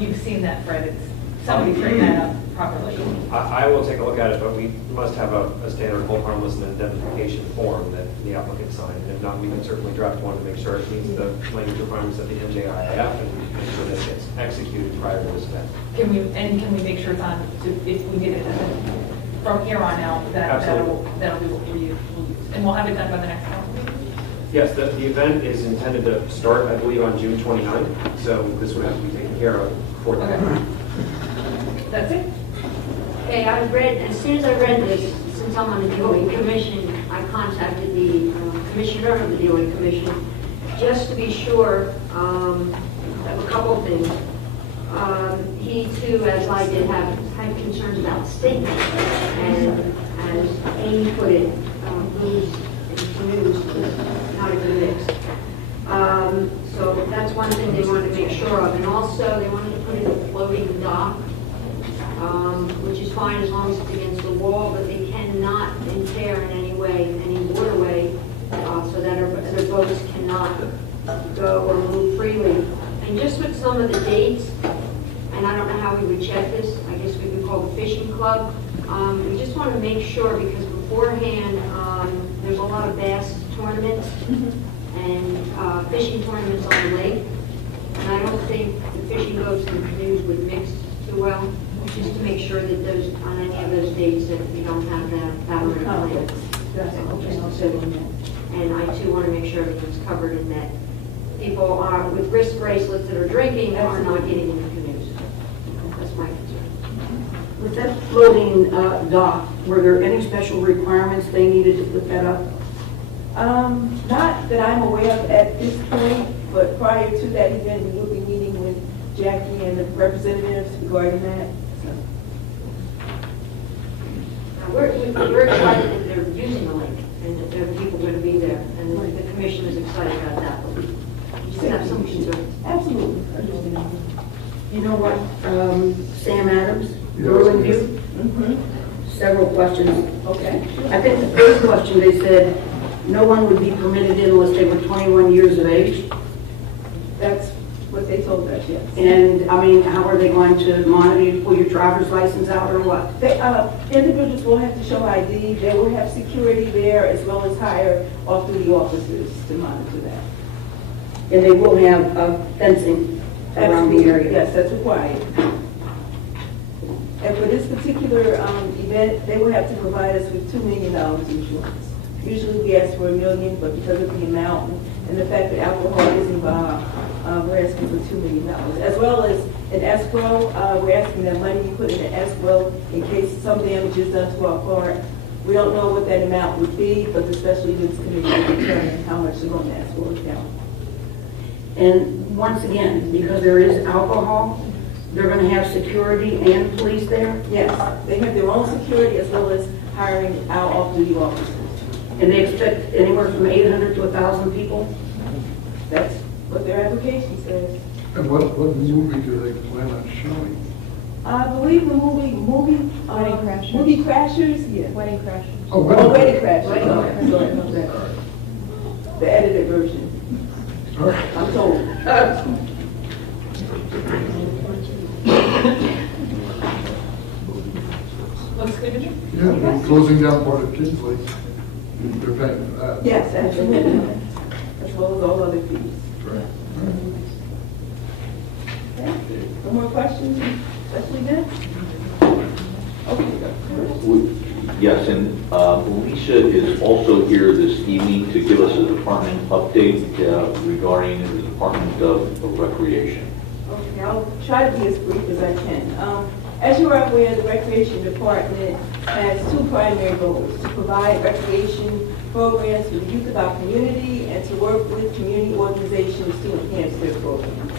you've seen that, Fred. It's, somebody's written that up properly. I will take a look at it, but we must have a standard hold harmless and indemnification form that the applicant signed. And if not, we can certainly draft one to make sure it meets the language requirements of the NJIAF and make sure that it gets executed prior to this event. Can we make sure it's on, if we get it from here on out, that'll be what we'll use. And we'll have it done by the next council meeting? Yes, the event is intended to start, I believe, on June 29th, so this would have to be taken care of before that. Okay. That's it? Okay, as soon as I read this, since I'm on the DOE commission, I contacted the commissioner of the DOE commission just to be sure of a couple of things. He too, as I did, had concerns about stigma, and as Amy put it, booze and canoes is not a good mix. So that's one thing they wanted to make sure of, and also they wanted to put in a floating dock, which is fine as long as it's against the wall, but they cannot impair in any way any waterway, so that other boats cannot go or move freely. And just with some of the dates, and I don't know how we would check this, I guess we could call the fishing club. We just want to make sure, because beforehand, there's a lot of bass tournaments and fishing tournaments on the lake. And I don't think the fishing boats and the canoes would mix too well, just to make sure that those, on any of those dates, that we don't have that on our plans. And I too want to make sure everything's covered and that people are, with wrist bracelets that are drinking are not getting in the canoes. That's my concern. With that floating dock, were there any special requirements they needed to put that up? Not that I'm aware of at this point, but prior to that event, we will be meeting with Jackie and the representatives regarding that. We're excited that they're using the lake and that there are people going to be there, and the commission is excited about that. But we just have some concerns. Absolutely. You know what, Sam Adams, Yes. Berlin View? Several questions. Okay. I think the first question, they said no one would be permitted in unless they were 21 years of age. That's what they told us, yes. And, I mean, how are they going to monitor you, pull your driver's license out or what? They, individuals will have to show ID. They will have security there, as well as hire off-duty officers to monitor that. And they will have fencing around the area? Yes, that's required. And for this particular event, they will have to provide us with $2 million insurance. Usually we ask for $1 million, but because of the amount and the fact that alcohol is involved, we're asking for $2 million. As well as an escrow, we're asking that money be put in an escrow in case some damage is done to our car. We don't know what that amount would be, but the Special Events Committee will determine how much they're going to ask for it now. And once again, because there is alcohol, they're going to have security and police there? Yes, they have their own security as well as hiring our off-duty officers. And they expect anywhere from 800 to 1,000 people? That's what their application says. And what movie do they plan on showing? I believe the movie, Wedding Crashers. Movie Crashers, yeah. Wedding Crashers. Oh, Wedding Crashers, Wedding sorry, sorry, no, that. The edited version, All right. I'm told. Looks good to me. Yeah, they're closing down part of Kingsley. They're paying for that. Yes, absolutely, as well as all other fees. Correct. Okay. No more questions, especially then? Okay. Yes, and Alicia is also here this evening to give us a department update regarding the Department of Recreation. Okay, I'll try to be as brief as I can. As you are aware, the Recreation Department has two primary goals: to provide recreation programs for the youth of our community and to work with community organizations to enhance their programs.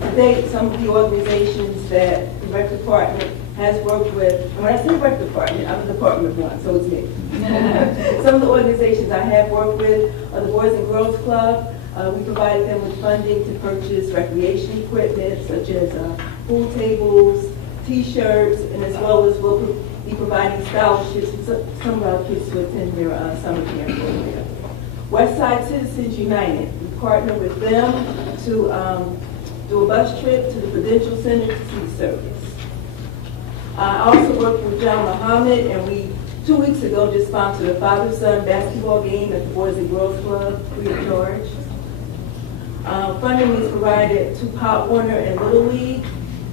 To date, some of the organizations that the Rec Department has worked with, and when I say Rec Department, I'm the Department of one, so it's me. Some of the organizations I have worked with are the Boys and Girls Club. We provided them with funding to purchase recreation equipment such as pool tables, T-shirts, and as well as we'll be providing scholarships for some of our kids to attend their summer camp program. Westside Citizens United, we partner with them to do a bus trip to the Prudential Center to see service. I also worked with John Muhammad, and we 2 weeks ago just sponsored a father-son basketball game at the Boys and Girls Club free of charge. Funding is provided to Pop Warner and Little League,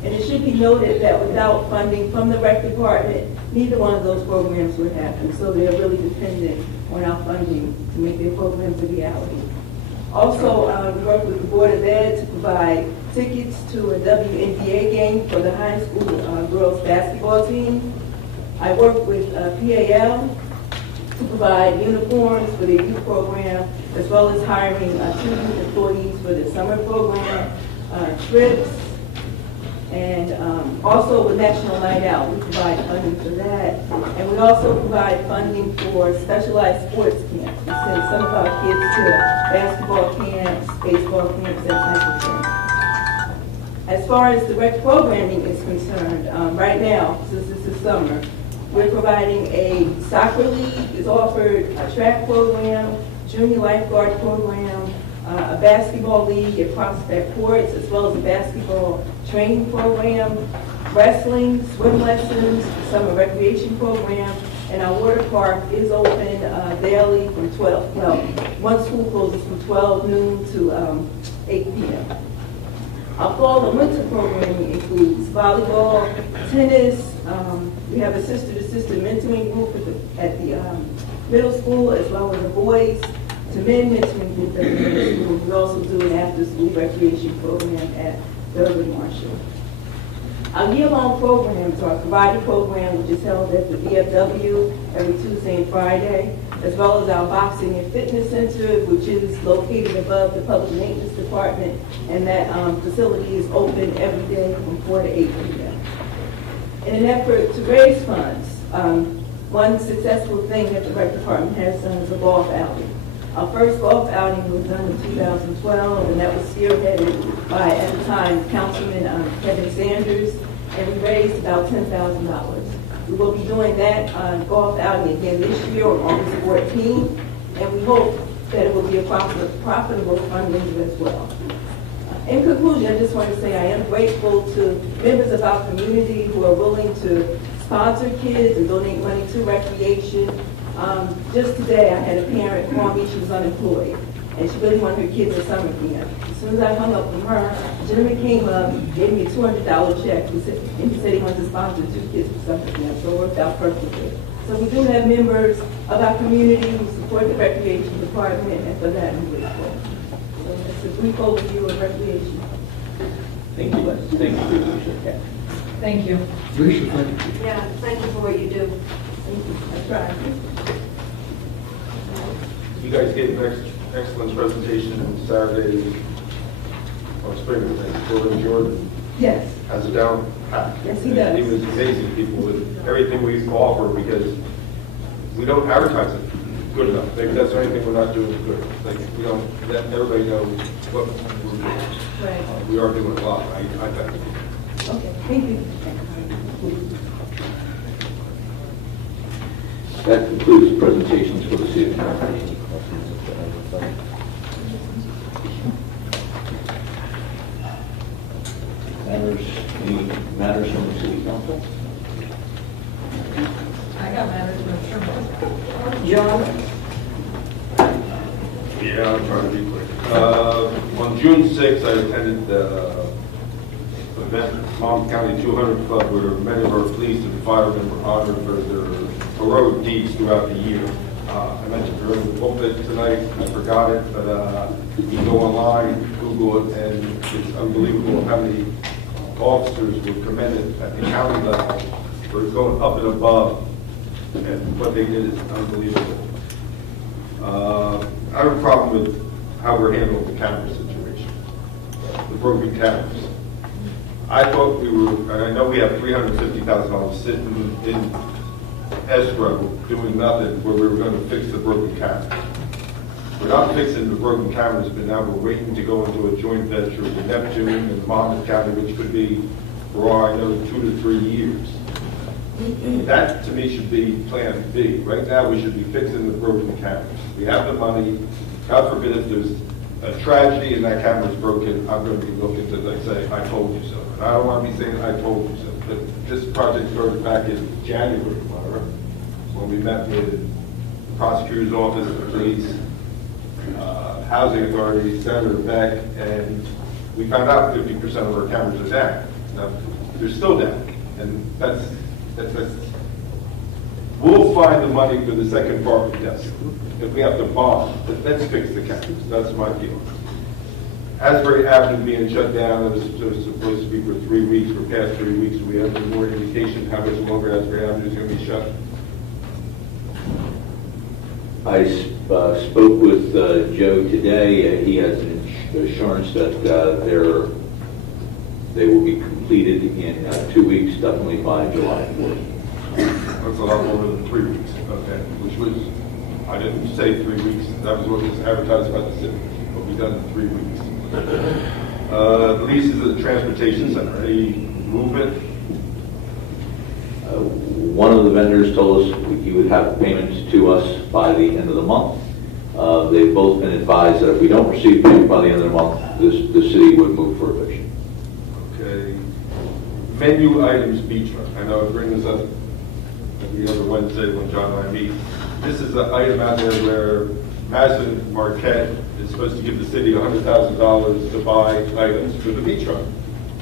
and it should be noted that without funding from the Rec Department, neither one of those programs would happen, so they're really dependent on our funding to make their programs a reality. Also, we work with the Board of Ed to provide tickets to a WNBA game for the high school girls basketball team. I work with PAL to provide uniforms for their youth program, as well as hiring 2 youth employees for the summer program, trips, and also with National Night Out, we provide funding for that. And we also provide funding for specialized sports camps. We send some of our kids to basketball camps, baseball camps, that type of thing. As far as the rec programming is concerned, right now, since this is summer, we're providing a soccer league is offered, a track program, junior lifeguard program, a basketball league at Prospect Courts, as well as a basketball training program, wrestling, swim lessons, summer recreation program, and our water park is open daily from 12, well, one school closes from 12 noon to 8 p.m. Our fall and winter programming includes volleyball, tennis. We have a sister-to-sister mentoring group at the middle school, as well as a boys to men mentoring group at the middle school. We also do an after-school recreation program at Thurman Marshall. Our year-long programs are a karate program, which is held at the VFW every Tuesday and Friday, as well as our boxing and fitness center, which is located above the public maintenance department, and that facility is open every day from 4 to 8 p.m. In an effort to raise funds, one successful thing that the rec department has done is a golf outing. Our first golf outing was done in 2012, and that was spearheaded by, at the time, Councilman Kevin Sanders, and we raised about $10,000. We will be doing that golf outing again this year on August 14th, and we hope that it will be a profitable fundraiser as well. In conclusion, I just want to say I am grateful to members of our community who are willing to sponsor kids and donate money to recreation. Just today, I had a parent call me. She was unemployed, and she really wanted her kids at summer camp. As soon as I hung up from her, a gentleman came up, gave me a $200 check, and he said he wanted to sponsor 2 kids for summer camp, so it worked out perfectly. So we do have members of our community who support the recreation department, and for that, I'm grateful. So that's a brief overview of recreation. Thank you. Thank you, Alicia. Thank you. Alicia, thank you. Yeah, thank you for what you do. Thank you. I tried. You guys gave an excellent presentation Saturday on spring, I think. Jordan Yes. has it down pat. Yes, he does. He was amazing people with everything we offer, because we don't advertise it good enough. Maybe that's the only thing we're not doing good. Like, we don't let everybody know what we're doing. Right. We are doing a lot, I think. Okay, thank you. That concludes presentations for this evening. Any matters from the city council? I got matters, but I'm sure. John? Yeah, I'll try to be quick. On June 6th, I attended the event, Monmouth County 200 Club, where many of our police and firemen were honored for their heroic deeds throughout the year. I mentioned earlier a little bit tonight, I forgot it, but you can go online, Google it, and it's unbelievable how many officers were commended at the county level for going up and above, and what they did is unbelievable. I have a problem with how we're handling the camera situation, the broken cameras. I thought we were, and I know we have $350,000 sitting in escrow doing nothing, where we were going to fix the broken cameras. We're not fixing the broken cameras, but now we're waiting to go into a joint venture with Neptune and Monmouth County, which could be, for all I know, 2 to 3 years. That, to me, should be Plan B. Right now, we should be fixing the broken cameras. We have the money. God forbid if there's a tragedy and that camera's broken, I'm going to be looking to, like, say, I told you so. And I don't want to be saying I told you so. But this project started back in January, when we met with the prosecutor's office, the police, housing authority, Senator Beck, and we found out 50% of our cameras are down. Now, they're still down, and that's we'll find the money for the second part, yes. If we have to bond, let's fix the cameras. That's my deal. Asbury Avenue being shut down, it was supposed to be for 3 weeks, for past 3 weeks. We have any more indication how much longer Asbury Avenue is going to be shut? I spoke with Joe today. He has an assurance that they will be completed in 2 weeks, definitely by July 4th. That's a lot more than 3 weeks, okay, which was, I didn't say 3 weeks, that was what was advertised by the city. It'll be done in 3 weeks. The leases of the transportation center, any movement? One of the vendors told us he would have payments to us by the end of the month. They've both been advised that if we don't receive payment by the end of the month, the city would move for eviction. Okay. Menu items beach run. I know I bring this up every other Wednesday when John and I meet. This is an item out there where Madison Marquette is supposed to give the city $100,000 to buy items for the beach run.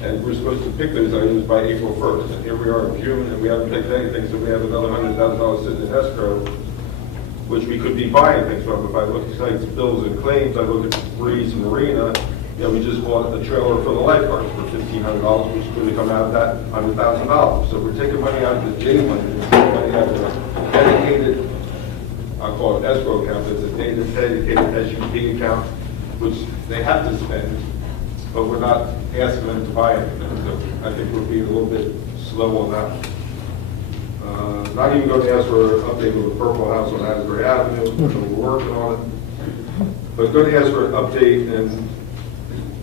And we're supposed to pick those items by April 1st. And here we are in June, and we haven't picked anything, so we have another $100,000 sitting in escrow, which we could be buying things from. If I look at sites, bills, and claims, I look at Breeze Marina, we just bought a trailer for the lifeguards for $1,500, which could have come out of that $100,000. So we're taking money out of the J money, and taking money out of a dedicated, I'll call it escrow account, it's a dedicated SUP account, which they have to spend, but we're not asking them to buy anything. So I think we're being a little bit slow on that. Not even going to ask for an update of the Purple House on Asbury Avenue, so we're working on it. But going to ask for an update, and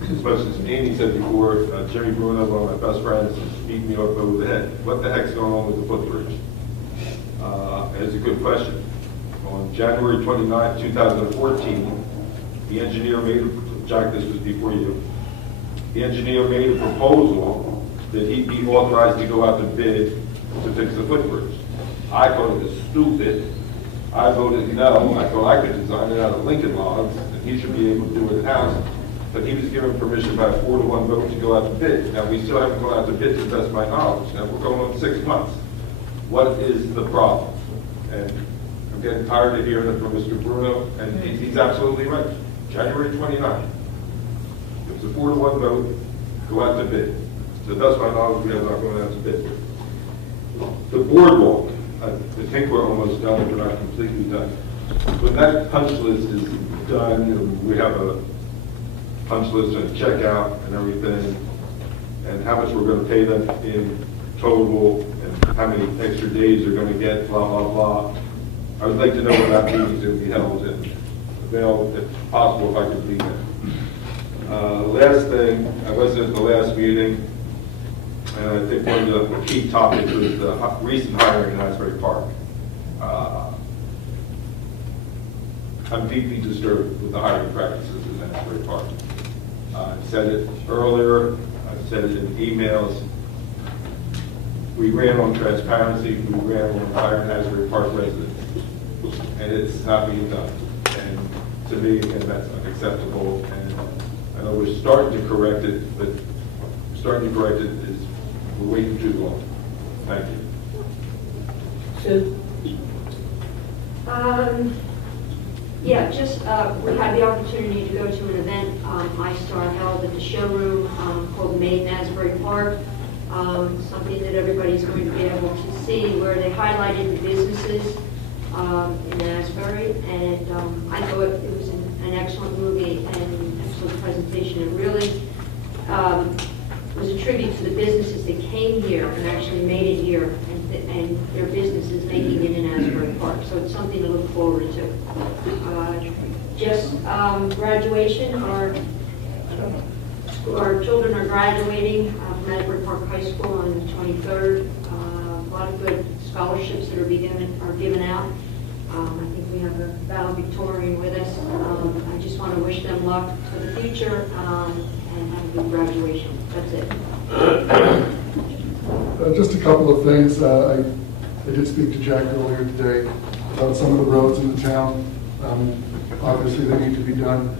as much as Amy said before, Jerry Bruno, one of my best friends, is beating me up over the head. What the heck's going on with the footbridge? And it's a good question. On January 29, 2014, the engineer made, Jack, this was before you, the engineer made a proposal that he be authorized to go out to bid to fix the footbridge. I thought it was stupid. I voted no. I thought I could design it out of Lincoln logs, and he should be able to do it in-house. But he was given permission by a 4-to-1 vote to go out to bid. Now, we still haven't gone out to bid to the best of my knowledge. Now, we're going on 6 months. What is the problem? And I'm getting tired of hearing it from Mr. Bruno, and he's absolutely right. January 29th. It was a 4-to-1 vote, go out to bid. To the best of my knowledge, we have not gone out to bid. The boardwalk, I think we're almost done, if we're not completely done. When that punch list is done, we have a punch list and a checkout and everything, and how much we're going to pay them in total, and how many extra days they're going to get, blah, blah, blah. I would like to know when that meeting's going to be held, and avail, if possible, if I could be there. Last thing, I was at the last meeting, and I think one of the key topics was the recent hiring in Asbury Park. I'm deeply disturbed with the hiring practices in Asbury Park. I've said it earlier, I've said it in emails. We ran on transparency, we ran on hiring Asbury Park residents, and it's not being done. And to me, again, that's unacceptable, and I know we're starting to correct it, but starting to correct it is, we're waiting too long. Thank you. Sue? Yeah, just, we had the opportunity to go to an event iStar held at the showroom called Made in Asbury Park, something that everybody's going to be able to see, where they highlighted the businesses in Asbury, and I thought it was an excellent movie and an excellent presentation. It really was a tribute to the businesses that came here and actually made it here, and their businesses making it in Asbury Park. So it's something to look forward to. Graduation, our children are graduating from Asbury Park High School on the 23rd. A lot of good scholarships that are given out. I think we have a valedictorian with us. I just want to wish them luck for the future and have a good graduation. That's it. Just a couple of things. I did speak to Jack earlier today about some of the roads in the town. Obviously, they need to be done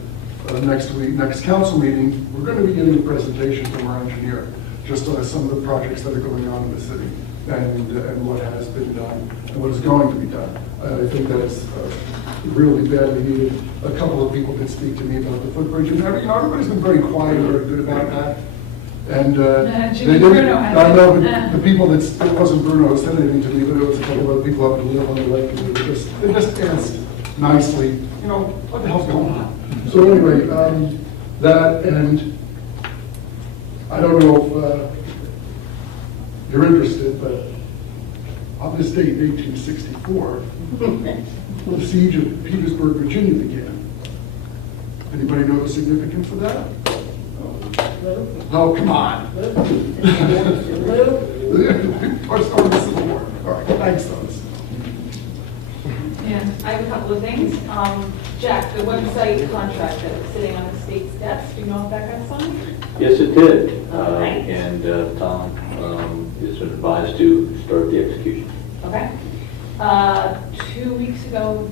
next week. Next council meeting, we're going to be getting a presentation from our engineer, just on some of the projects that are going on in the city and what has been done and what is going to be done. I think that's really badly needed. A couple of people did speak to me about the footbridge, and everybody's been very quiet or good about that. And they didn't, I know, but the people that, it wasn't Bruno who said anything to me, but it was a couple of people up to live on the lake, and they just asked nicely, you know, what the hell's going on? So anyway, that, and I don't know if you're interested, but on this date in 1864, the siege of Petersburg, Virginia began. Anybody know the significance of that? Oh, come on. Or starting the Civil War. All right, thanks, fellas. And I have a couple of things. Jack, the website contract that was sitting on the state's desk, do you know if that got signed? Yes, it did. Okay. And Tom has been advised to start the execution. Okay. 2 weeks ago,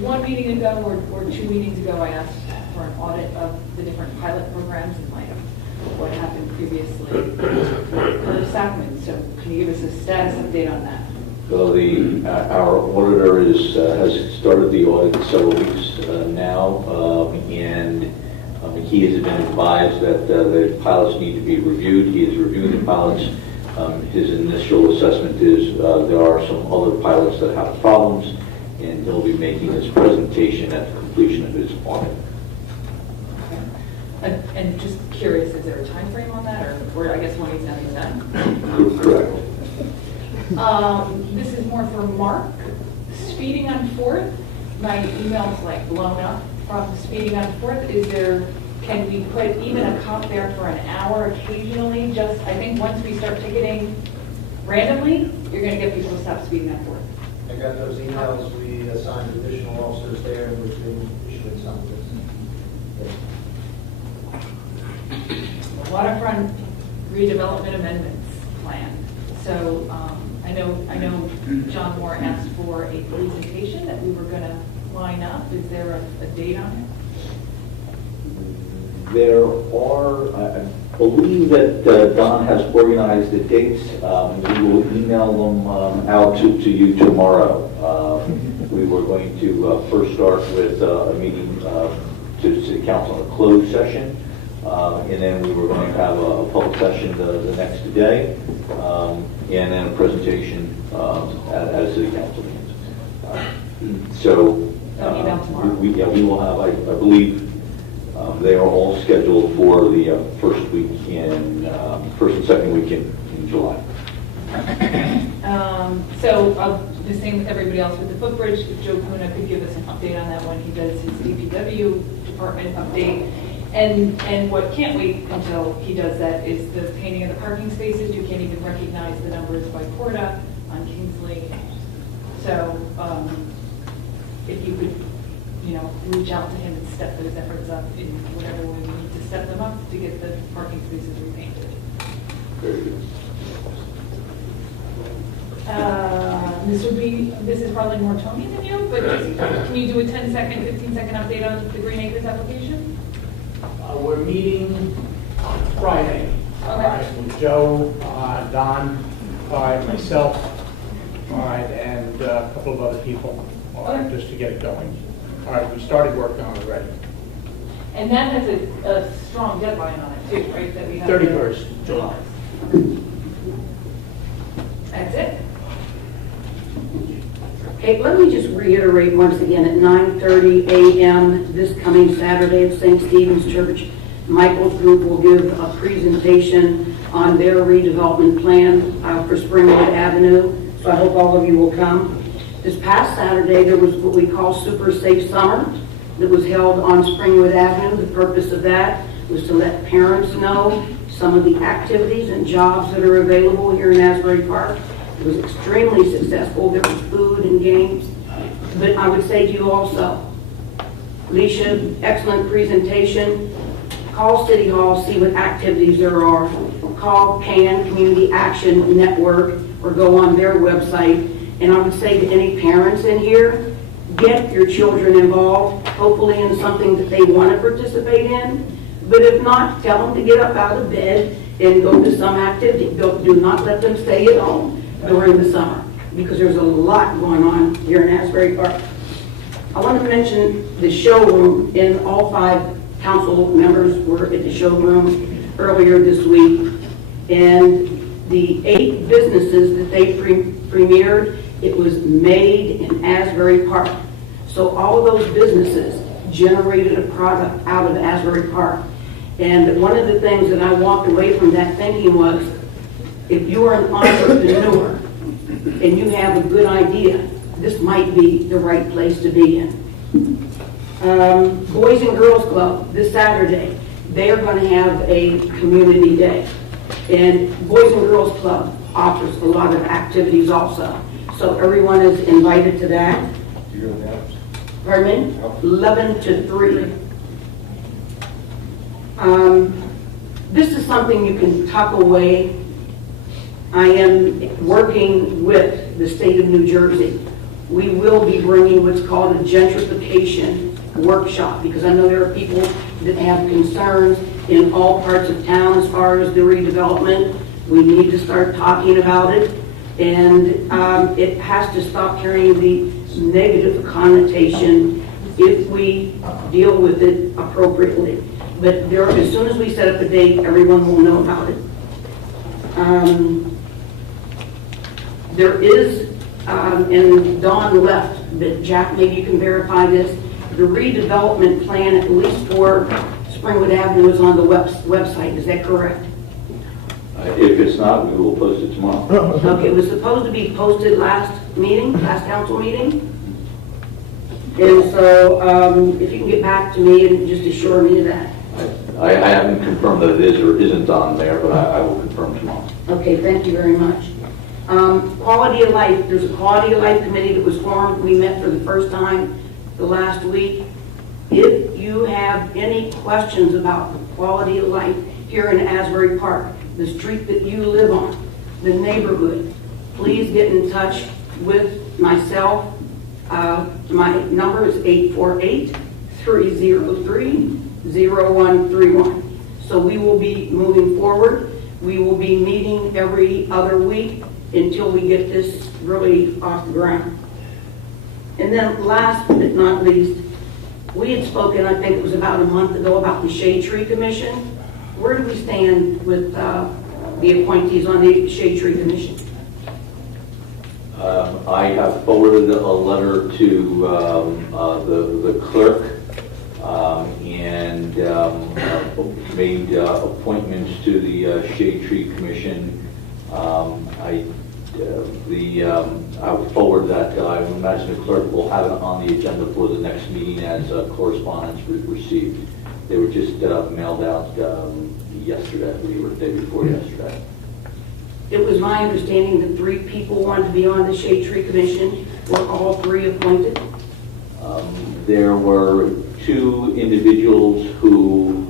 one meeting ago or 2 meetings ago, I asked for an audit of the different pilot programs in light of what happened previously for Sacman. So can you give us a status update on that? So our auditor has started the audit several weeks now, and he has been advised that the pilots need to be reviewed. He is reviewing the pilots. His initial assessment is there are some other pilots that have problems, and he'll be making his presentation at the completion of his audit. Okay. And just curious, is there a time frame on that, or I guess when he's done? Correct. This is more for Mark. Speeding on 4th, my email's like blown up from speeding on 4th. Can we put even a cop there for an hour occasionally? Just, I think once we start ticketing randomly, you're going to get people to stop speeding on 4th. I got those emails. We assigned additional officers there, which we issued some of this. Waterfront redevelopment amendments plan. So I know John Moore asked for a presentation that we were going to line up. Is there a date on it? There are, I believe that Don has organized the dates. We will email them out to you tomorrow. We were going to first start with a meeting to City Council in a closed session, and then we were going to have a public session the next day, and then a presentation at a City Council meeting. So we will have, I believe, they are all scheduled for the first and second week in July. So the same with everybody else with the footbridge. If Joe Kuna could give us an update on that when he does his DPW department update. And what can't wait until he does that is the painting of the parking spaces. You can't even recognize the numbers by Porta on Kingsley. So if you could, reach out to him and step those efforts up in whatever way we need to step them up to get the parking spaces repainted. Very good. This is probably more Tony than you, but can you do a 10-second, 15-second update on the Green Acres application? We're meeting on Friday. Okay. With Joe, Don, myself, and a couple of other people, just to get it going. We started working on it already. And that has a strong deadline on it too, right? That we have 31st July. That's it? Okay, let me just reiterate once again, at 9:30 a.m. this coming Saturday at St. Stephen's Church, Michael's group will give a presentation on their redevelopment plan for Springwood Avenue, so I hope all of you will come. This past Saturday, there was what we call Super Safe Summer that was held on Springwood Avenue. The purpose of that was to let parents know some of the activities and jobs that are available here in Asbury Park. It was extremely successful. There was food and games. But I would say to you also, Alicia, excellent presentation. Call City Hall, see what activities there are. Call CAN, Community Action Network, or go on their website. And I would say to any parents in here, get your children involved, hopefully in something that they want to participate in. But if not, tell them to get up out of bed and go to some activity. Do not let them stay at home during the summer, because there's a lot going on here in Asbury Park. I want to mention the showroom, and all 5 council members were at the showroom earlier this week. And the 8 businesses that they premiered, it was made in Asbury Park. So all of those businesses generated a product out of Asbury Park. And one of the things that I walked away from that thinking was, if you are an entrepreneur and you have a good idea, this might be the right place to be in. Boys and Girls Club, this Saturday, they are going to have a community day. And Boys and Girls Club offers a lot of activities also. So everyone is invited to that. Pardon me? 11 to 3. This is something you can tuck away. I am working with the state of New Jersey. We will be bringing what's called a gentrification workshop, because I know there are people that have concerns in all parts of town as far as the redevelopment. We need to start talking about it, and it has to stop carrying the negative connotation if we deal with it appropriately. But as soon as we set up a date, everyone will know about it. There is, and Dawn left, but Jack, maybe you can verify this, the redevelopment plan, at least for Springwood Avenue, is on the website. Is that correct? If it's not, we will post it tomorrow. Okay, it was supposed to be posted last council meeting. And so if you can get back to me and just assure me of that. I haven't confirmed that it is or isn't on there, but I will confirm tomorrow. Okay, thank you very much. Quality of life, there's a quality of life committee that was formed. We met for the first time the last week. If you have any questions about the quality of life here in Asbury Park, the street that you live on, the neighborhood, please get in touch with myself. My number is 848-303-0131. So we will be moving forward. We will be meeting every other week until we get this really off the ground. And then last but not least, we had spoken, I think it was about a month ago, about the Shade Tree Commission. Where do we stand with the appointees on the Shade Tree Commission? I have forwarded a letter to the clerk and made appointments to the Shade Tree Commission. I I will forward that. I imagine the clerk will have it on the agenda for the next meeting as correspondence received. They were just mailed out yesterday, I believe, or the day before yesterday. It was my understanding that 3 people wanted to be on the Shade Tree Commission. Were all 3 appointed? There were 2 individuals who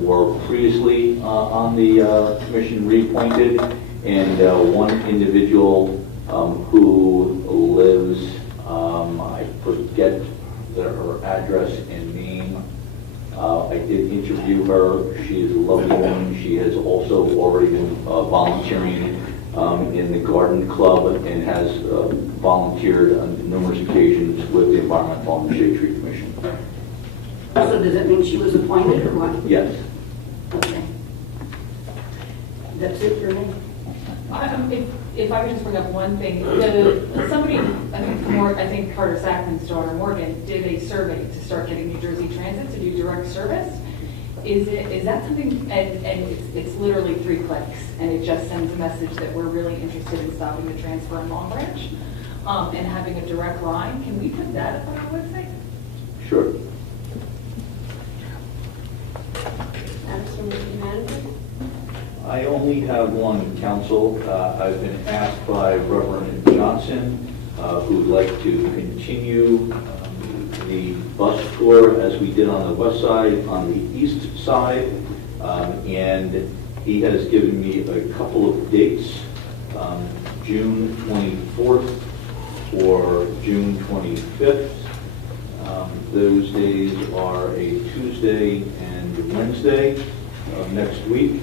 were previously on the commission reappointed, and 1 individual who lives, I forget her address and name. I did interview her. She is a lovely woman. She has also already been volunteering in the garden club and has volunteered on numerous occasions with the Environmental and Shade Tree Commission. So does that mean she was appointed or what? Yes. Okay. That's it for me. If I could just bring up one thing, somebody, I think Carter Sackman's daughter Morgan did a survey to start getting New Jersey Transit to do direct service. Is that something? And it's literally 3 clicks, and it just sends a message that we're really interested in stopping the transfer in Long Branch and having a direct line. Can we put that up on our website? Sure. I only have one, Council. I've been asked by Reverend Johnson, who would like to continue the bus tour as we did on the west side, on the east side, and he has given me a couple of dates, June 24th or June 25th. Those days are a Tuesday and Wednesday of next week.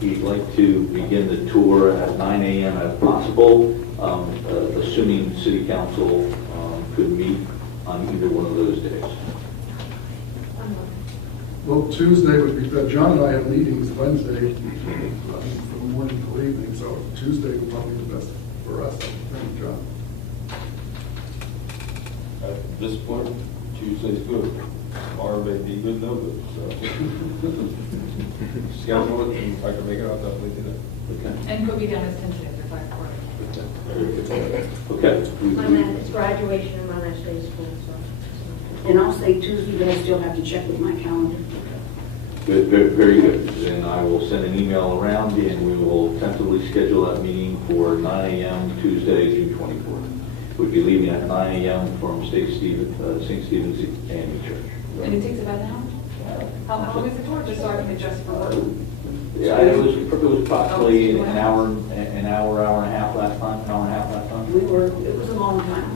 He'd like to begin the tour at 9 a.m. if possible, assuming City Council could meet on either one of those days. Well, Tuesday would be better. John and I have meetings Wednesday from morning till evening, so Tuesday would probably be the best for us, I think, John. At this point, Tuesday's good. Tomorrow may be good, no good, so. Schedule it, and if I can make it, I'll definitely do that. Okay. And put me down as tentative if I can. Okay. It's graduation and my last day of school, so. And I'll say Tuesday, but I still have to check with my calendar. Good, very good. Then I will send an email around, and we will tentatively schedule that meeting for 9 a.m. Tuesday, June 24th. We'll be leaving at 9 a.m. from St. Stephen's AME Church. And it takes about an hour? How long is the tour, just so I can adjust for work? Yeah, it was approximately an hour and a half last time, an hour and a half last time. It was a long time.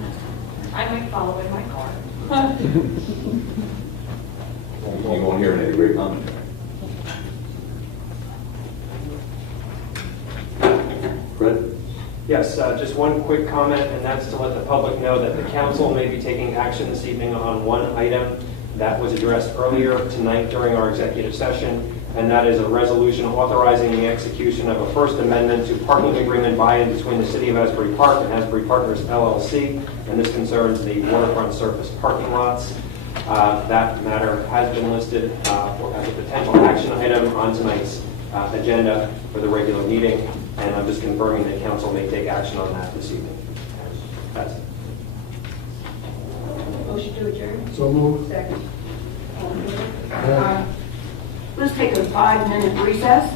I might follow in my car. You won't hear any great commentary. Fred? Yes, just one quick comment, and that's to let the public know that the council may be taking action this evening on one item that was addressed earlier tonight during our executive session, and that is a resolution authorizing the execution of a First Amendment to parking agreement buy-in between the City of Asbury Park and Asbury Partners LLC, and this concerns the waterfront surface parking lots. That matter has been listed as a potential action item on tonight's agenda for the regular meeting, and I'm just confirming that council may take action on that this evening. That's it. Motion to adjourn? So moved. Second. Let's take a 5-minute recess.